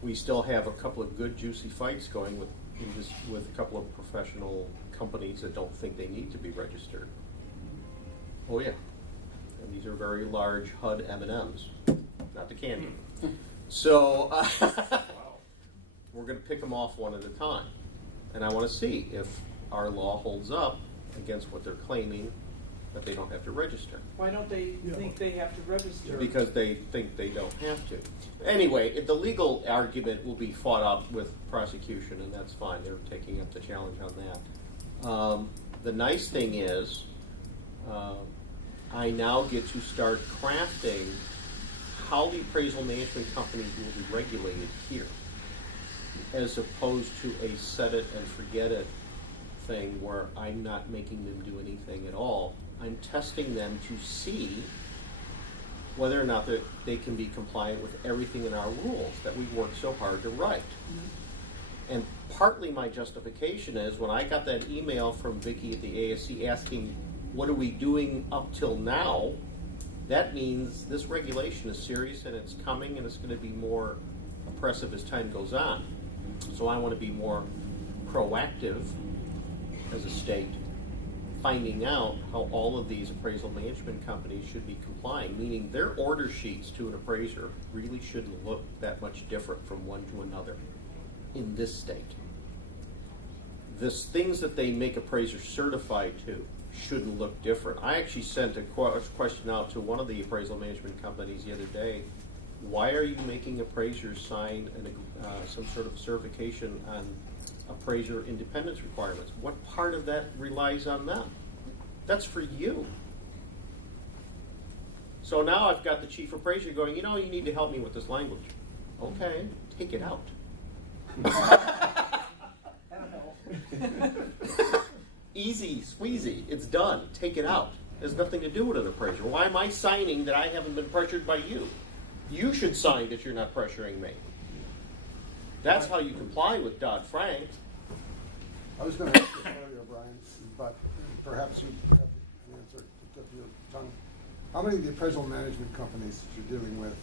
We still have a couple of good, juicy fights going with a couple of professional companies that don't think they need to be registered. Oh yeah, and these are very large HUD M&Ms, not the candy. So we're going to pick them off one at a time, and I want to see if our law holds up against what they're claiming that they don't have to register. Why don't they think they have to register? Because they think they don't have to. Anyway, the legal argument will be fought out with prosecution, and that's fine. They're taking up the challenge on that. The nice thing is, I now get to start crafting how the appraisal management companies will be regulated here, as opposed to a set it and forget it thing where I'm not making them do anything at all. I'm testing them to see whether or not they can be compliant with everything in our rules that we work so hard to write. And partly my justification is, when I got that email from Vicki at the ASC asking, what are we doing up till now? That means this regulation is serious and it's coming, and it's going to be more oppressive as time goes on. So I want to be more proactive as a state, finding out how all of these appraisal management companies should be complying, meaning their order sheets to an appraiser really shouldn't look that much different from one to another in this state. The things that they make appraisers certified to shouldn't look different. I actually sent a question out to one of the appraisal management companies the other day. Why are you making appraisers sign some sort of certification on appraiser independence requirements. What part of that relies on them? That's for you. So now I've got the chief appraiser going, you need to help me with this language. Okay, take it out. I don't know. Easy, squeezy, it's done. Take it out. It has nothing to do with an appraiser. Why am I signing that I haven't been pressured by you? You should sign that you're not pressuring me. That's how you comply with Dodd-Frank. I was going to ask you earlier, Brian, but perhaps you have an answer to the tip of your tongue. How many of the appraisal management companies that you're dealing with,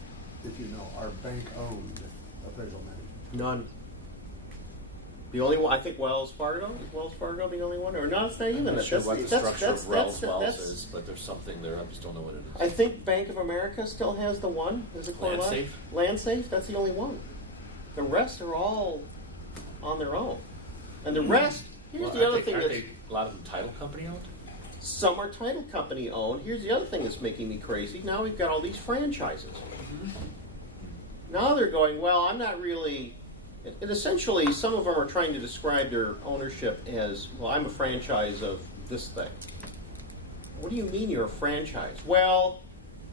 if you know, are bank-owned appraisal management? None. The only one, I think Wells Fargo. Is Wells Fargo the only one? Or no, it's not even. I'm not sure what the structure of Wells that's- is, but there's something there, I just don't know what it is. I think Bank of America still has the one. Is it called LandSafe? LandSafe, that's the only one. The rest are all on their own. And the rest, here's the other thing aren't that's, they a lot of them title company owned? some are title company owned. Here's the other thing that's making me crazy. Now we've got all these franchises. Now they're going, well, I'm not really, and essentially some of them are trying to describe their ownership as, well, I'm a franchise of this thing. What do you mean you're a franchise? Well,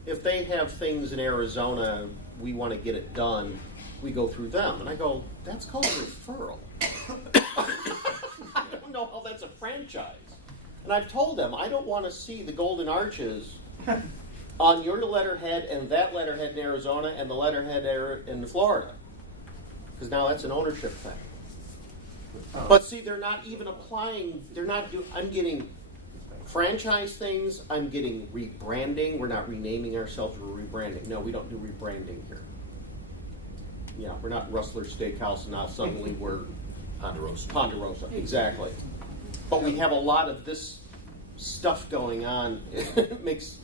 if they have things in Arizona, we want to get it done, we go through them. And I go, that's called a referral. I don't know how that's a franchise. And I've told them, I don't want to see the golden arches on your letterhead and that letterhead in Arizona and the letterhead in Florida. Because now that's an ownership thing. But see, they're not even applying, I'm getting franchise things, I'm getting rebranding. We're not renaming ourselves, we're rebranding. No, we don't do rebranding here. Yeah, we're not Rustler Steakhouse and now suddenly we're Ponderosa, exactly. But we have a lot of this stuff going on. It makes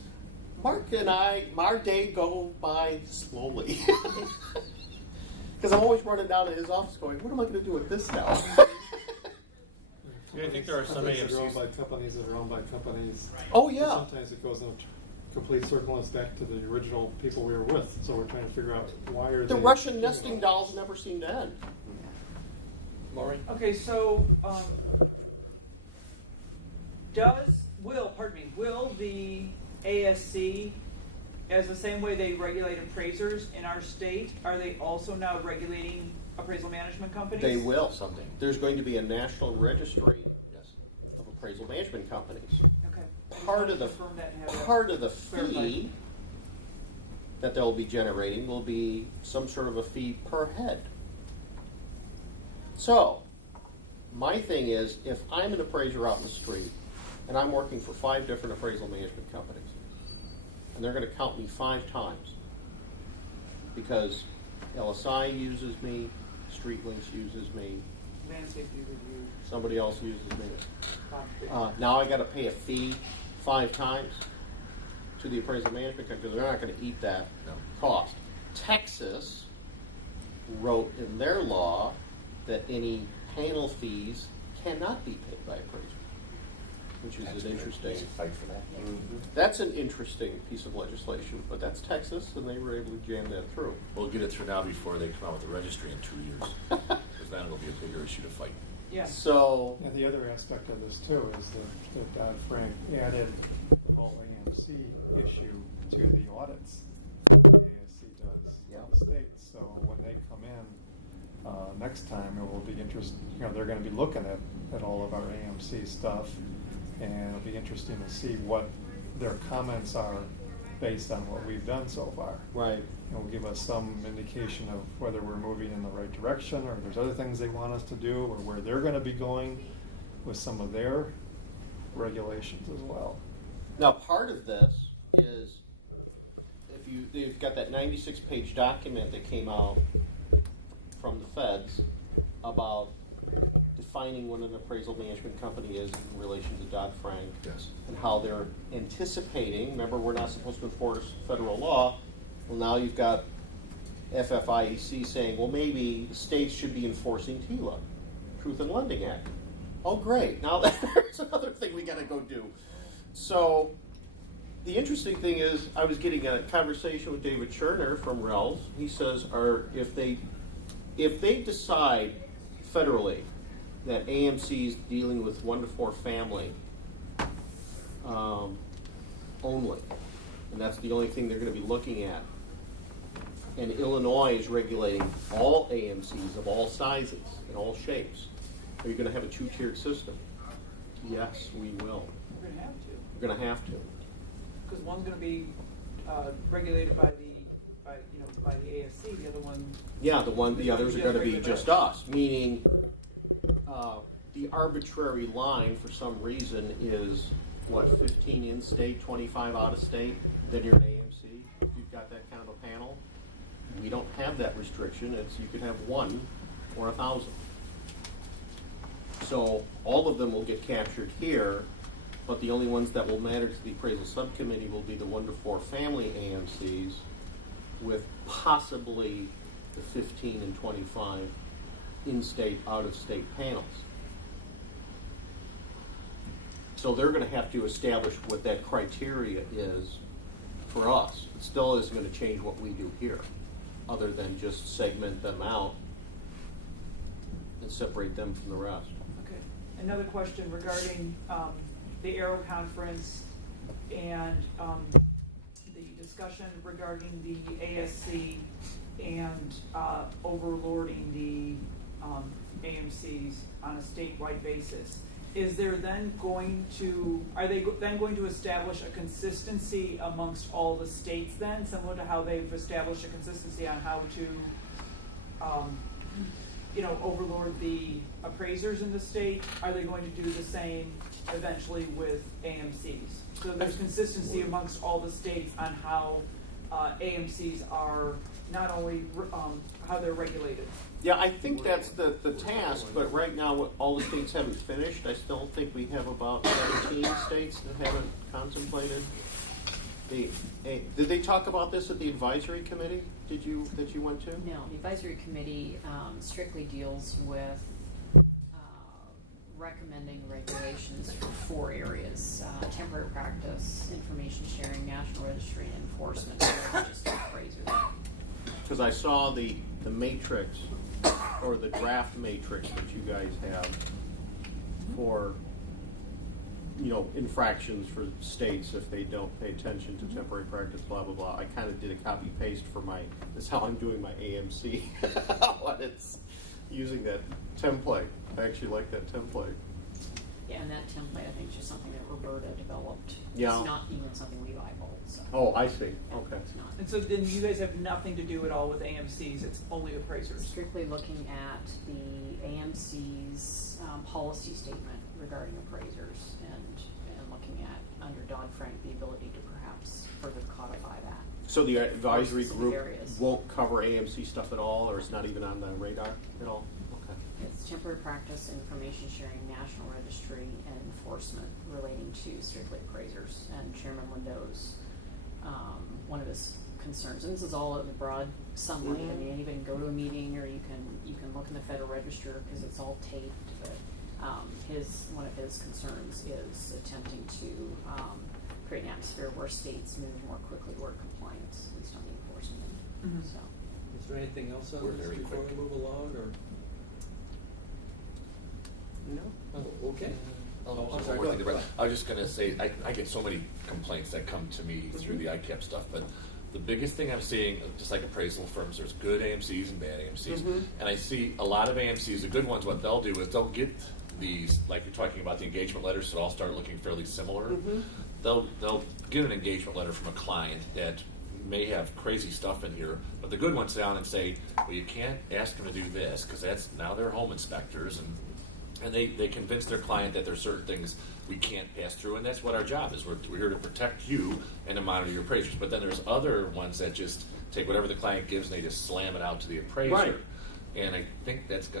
Mark and our day go by slowly. Because I'm always running down to his office going, what am I going to do with this now? Yeah, I think there are some Companies that are owned AMCs. by companies that are owned by companies. Oh, yeah. Sometimes it goes in a complete circle and it's back to the original people we were with. So we're trying to figure out why are The they Russian doing nesting that? dolls never seem to end. Maureen? Okay, so, will the ASC, as the same way they regulate appraisers in our state, are they also now regulating appraisal management companies? They will. Something. There's going to be a national registry Yes. of appraisal management companies. Okay. Part of the Confirm that and have that part of the clarified. fee that they'll be generating will be some sort of a fee per head. So, my thing is, if I'm an appraiser out in the street and I'm working for 5 different appraisal management companies, and they're going to count me 5 times because LSI uses me, StreetLinks uses me, Land safety review. somebody else uses me. Bob. Now I got to pay a fee 5 times to the appraisal management company because they're not going to eat that No. cost. Texas wrote in their law that any panel fees cannot be paid by appraisers, which is That's an good. interesting. There's a fight for that. That's an interesting piece of legislation, but that's Texas, and they were able to jam that through. We'll get it through now before they come out with the registry in 2 years. Because then it'll be a bigger issue to fight. Yeah. So, And the other aspect of this too is that Dodd-Frank added the whole AMC issue to the audits that the ASC does Yeah. in the states. So when they come in next time, it will be interesting. They're going to be looking at all of our AMC stuff, and it'll be interesting to see what their comments are based on what we've done so far. right. It'll give us some indication of whether we're moving in the right direction, or if there's other things they want us to do, or where they're going to be going with some of their regulations as well. Now, part of this is you've got that 96-page document that came out from the feds about defining what an appraisal management company is in relation to Dodd-Frank. Yes. And how they're anticipating, remember, we're not supposed to enforce federal law. Well, now you've got FFIEC saying, well, maybe the states should be enforcing TILA, Truth in Lending Act. Oh, great. Now there's another thing we got to go do. So the interesting thing is, I was getting a conversation with David Scherner from RELS. He says, if they decide federally that AMC's dealing with 1 to 4 family only, and that's the only thing they're going to be looking at. And Illinois is regulating all AMCs of all sizes and all shapes. Are you going to have a 2-tiered system? Yes, we will. We're gonna have to, We're going to have to. because one's gonna be, regulated by the ASC, the other one. Yeah, the others are going to be just us, meaning the arbitrary line for some reason is, what, 15 in-state, 25 out-of-state, then you're an AMC, if you've got that kind of a panel. We don't have that restriction. It's, you could have 1 or 1,000. So all of them will get captured here, but the only ones that will matter to the appraisal subcommittee will be the 1 to 4 family AMCs with possibly the 15 and 25 in-state, out-of-state panels. So they're going to have to establish what that criteria is for us. It still isn't going to change what we do here, other than just segment them out and separate them from the rest. Okay. Another question regarding the Aero Conference and the discussion regarding the ASC and overlording the AMCs on a statewide basis. Is there then going to, are they then going to establish a consistency amongst all the states then, similar to how they've established a consistency on how to, overlord the appraisers in the state? Are they going to do the same eventually with AMCs? So there's consistency amongst all the states on how AMCs are not only how they're regulated. Yeah, I think that's the task, but right now all the states haven't finished. I still think we have about 17 states that haven't contemplated. Did they talk about this at the advisory committee that you went to? No, the advisory committee strictly deals with recommending regulations for 4 areas: temporary practice, information sharing, national registry, and enforcement, just appraisers. Because I saw the matrix, or the draft matrix that you guys have for, infractions for states if they don't pay attention to temporary practice, blah, blah, blah. I kind of did a copy paste for that's how I'm doing my AMC. But it's using that template. I actually like that template. Yeah, and that template, I think, is just something that Roberta developed. Yeah. It's not even something we eyeballed, so. Oh, I see. Yeah, Okay. it's not. And so then you guys have nothing to do at all with AMCs, it's only appraisers? Strictly looking at the AMC's policy statement regarding appraisers and looking at, under Dodd-Frank, the ability to perhaps further codify that. So the advisory Specific group areas. won't cover AMC stuff at all, or it's not even on the radar at all? Okay. It's temporary practice, information sharing, national registry, and enforcement relating to strictly appraisers. And Chairman Lindo's, one of his concerns, and this is all in the broad summary. I mean, you can go to a meeting or you can look in the Federal Register because it's all taped. But one of his concerns is attempting to create an atmosphere where states move more quickly toward compliance, at least on the enforcement end. Mhm. So. Is there anything else on We're this very before quick. we move along, or? No? Oh, okay. I'm sorry, One go thing ahead, to go bring- ahead. I was just gonna say, I get so many complaints that come to me through the ICAP stuff, but the biggest thing I'm seeing, just like appraisal firms, there's good AMCs and bad AMCs. And I see a lot of AMCs, the good ones, what they'll do is they'll get these, like you're talking about the engagement letters, so all start looking fairly similar. They'll get an engagement letter from a client that may have crazy stuff in here, but the good ones down and say, well, you can't ask them to do this, because that's, now they're home inspectors, and they convince their client that there's certain things we can't pass through, and that's what our job is. We're here to protect you and to monitor your appraisers. But then there's other ones that just take whatever the client gives and they just slam it out to the appraiser. Right. And I think that's going to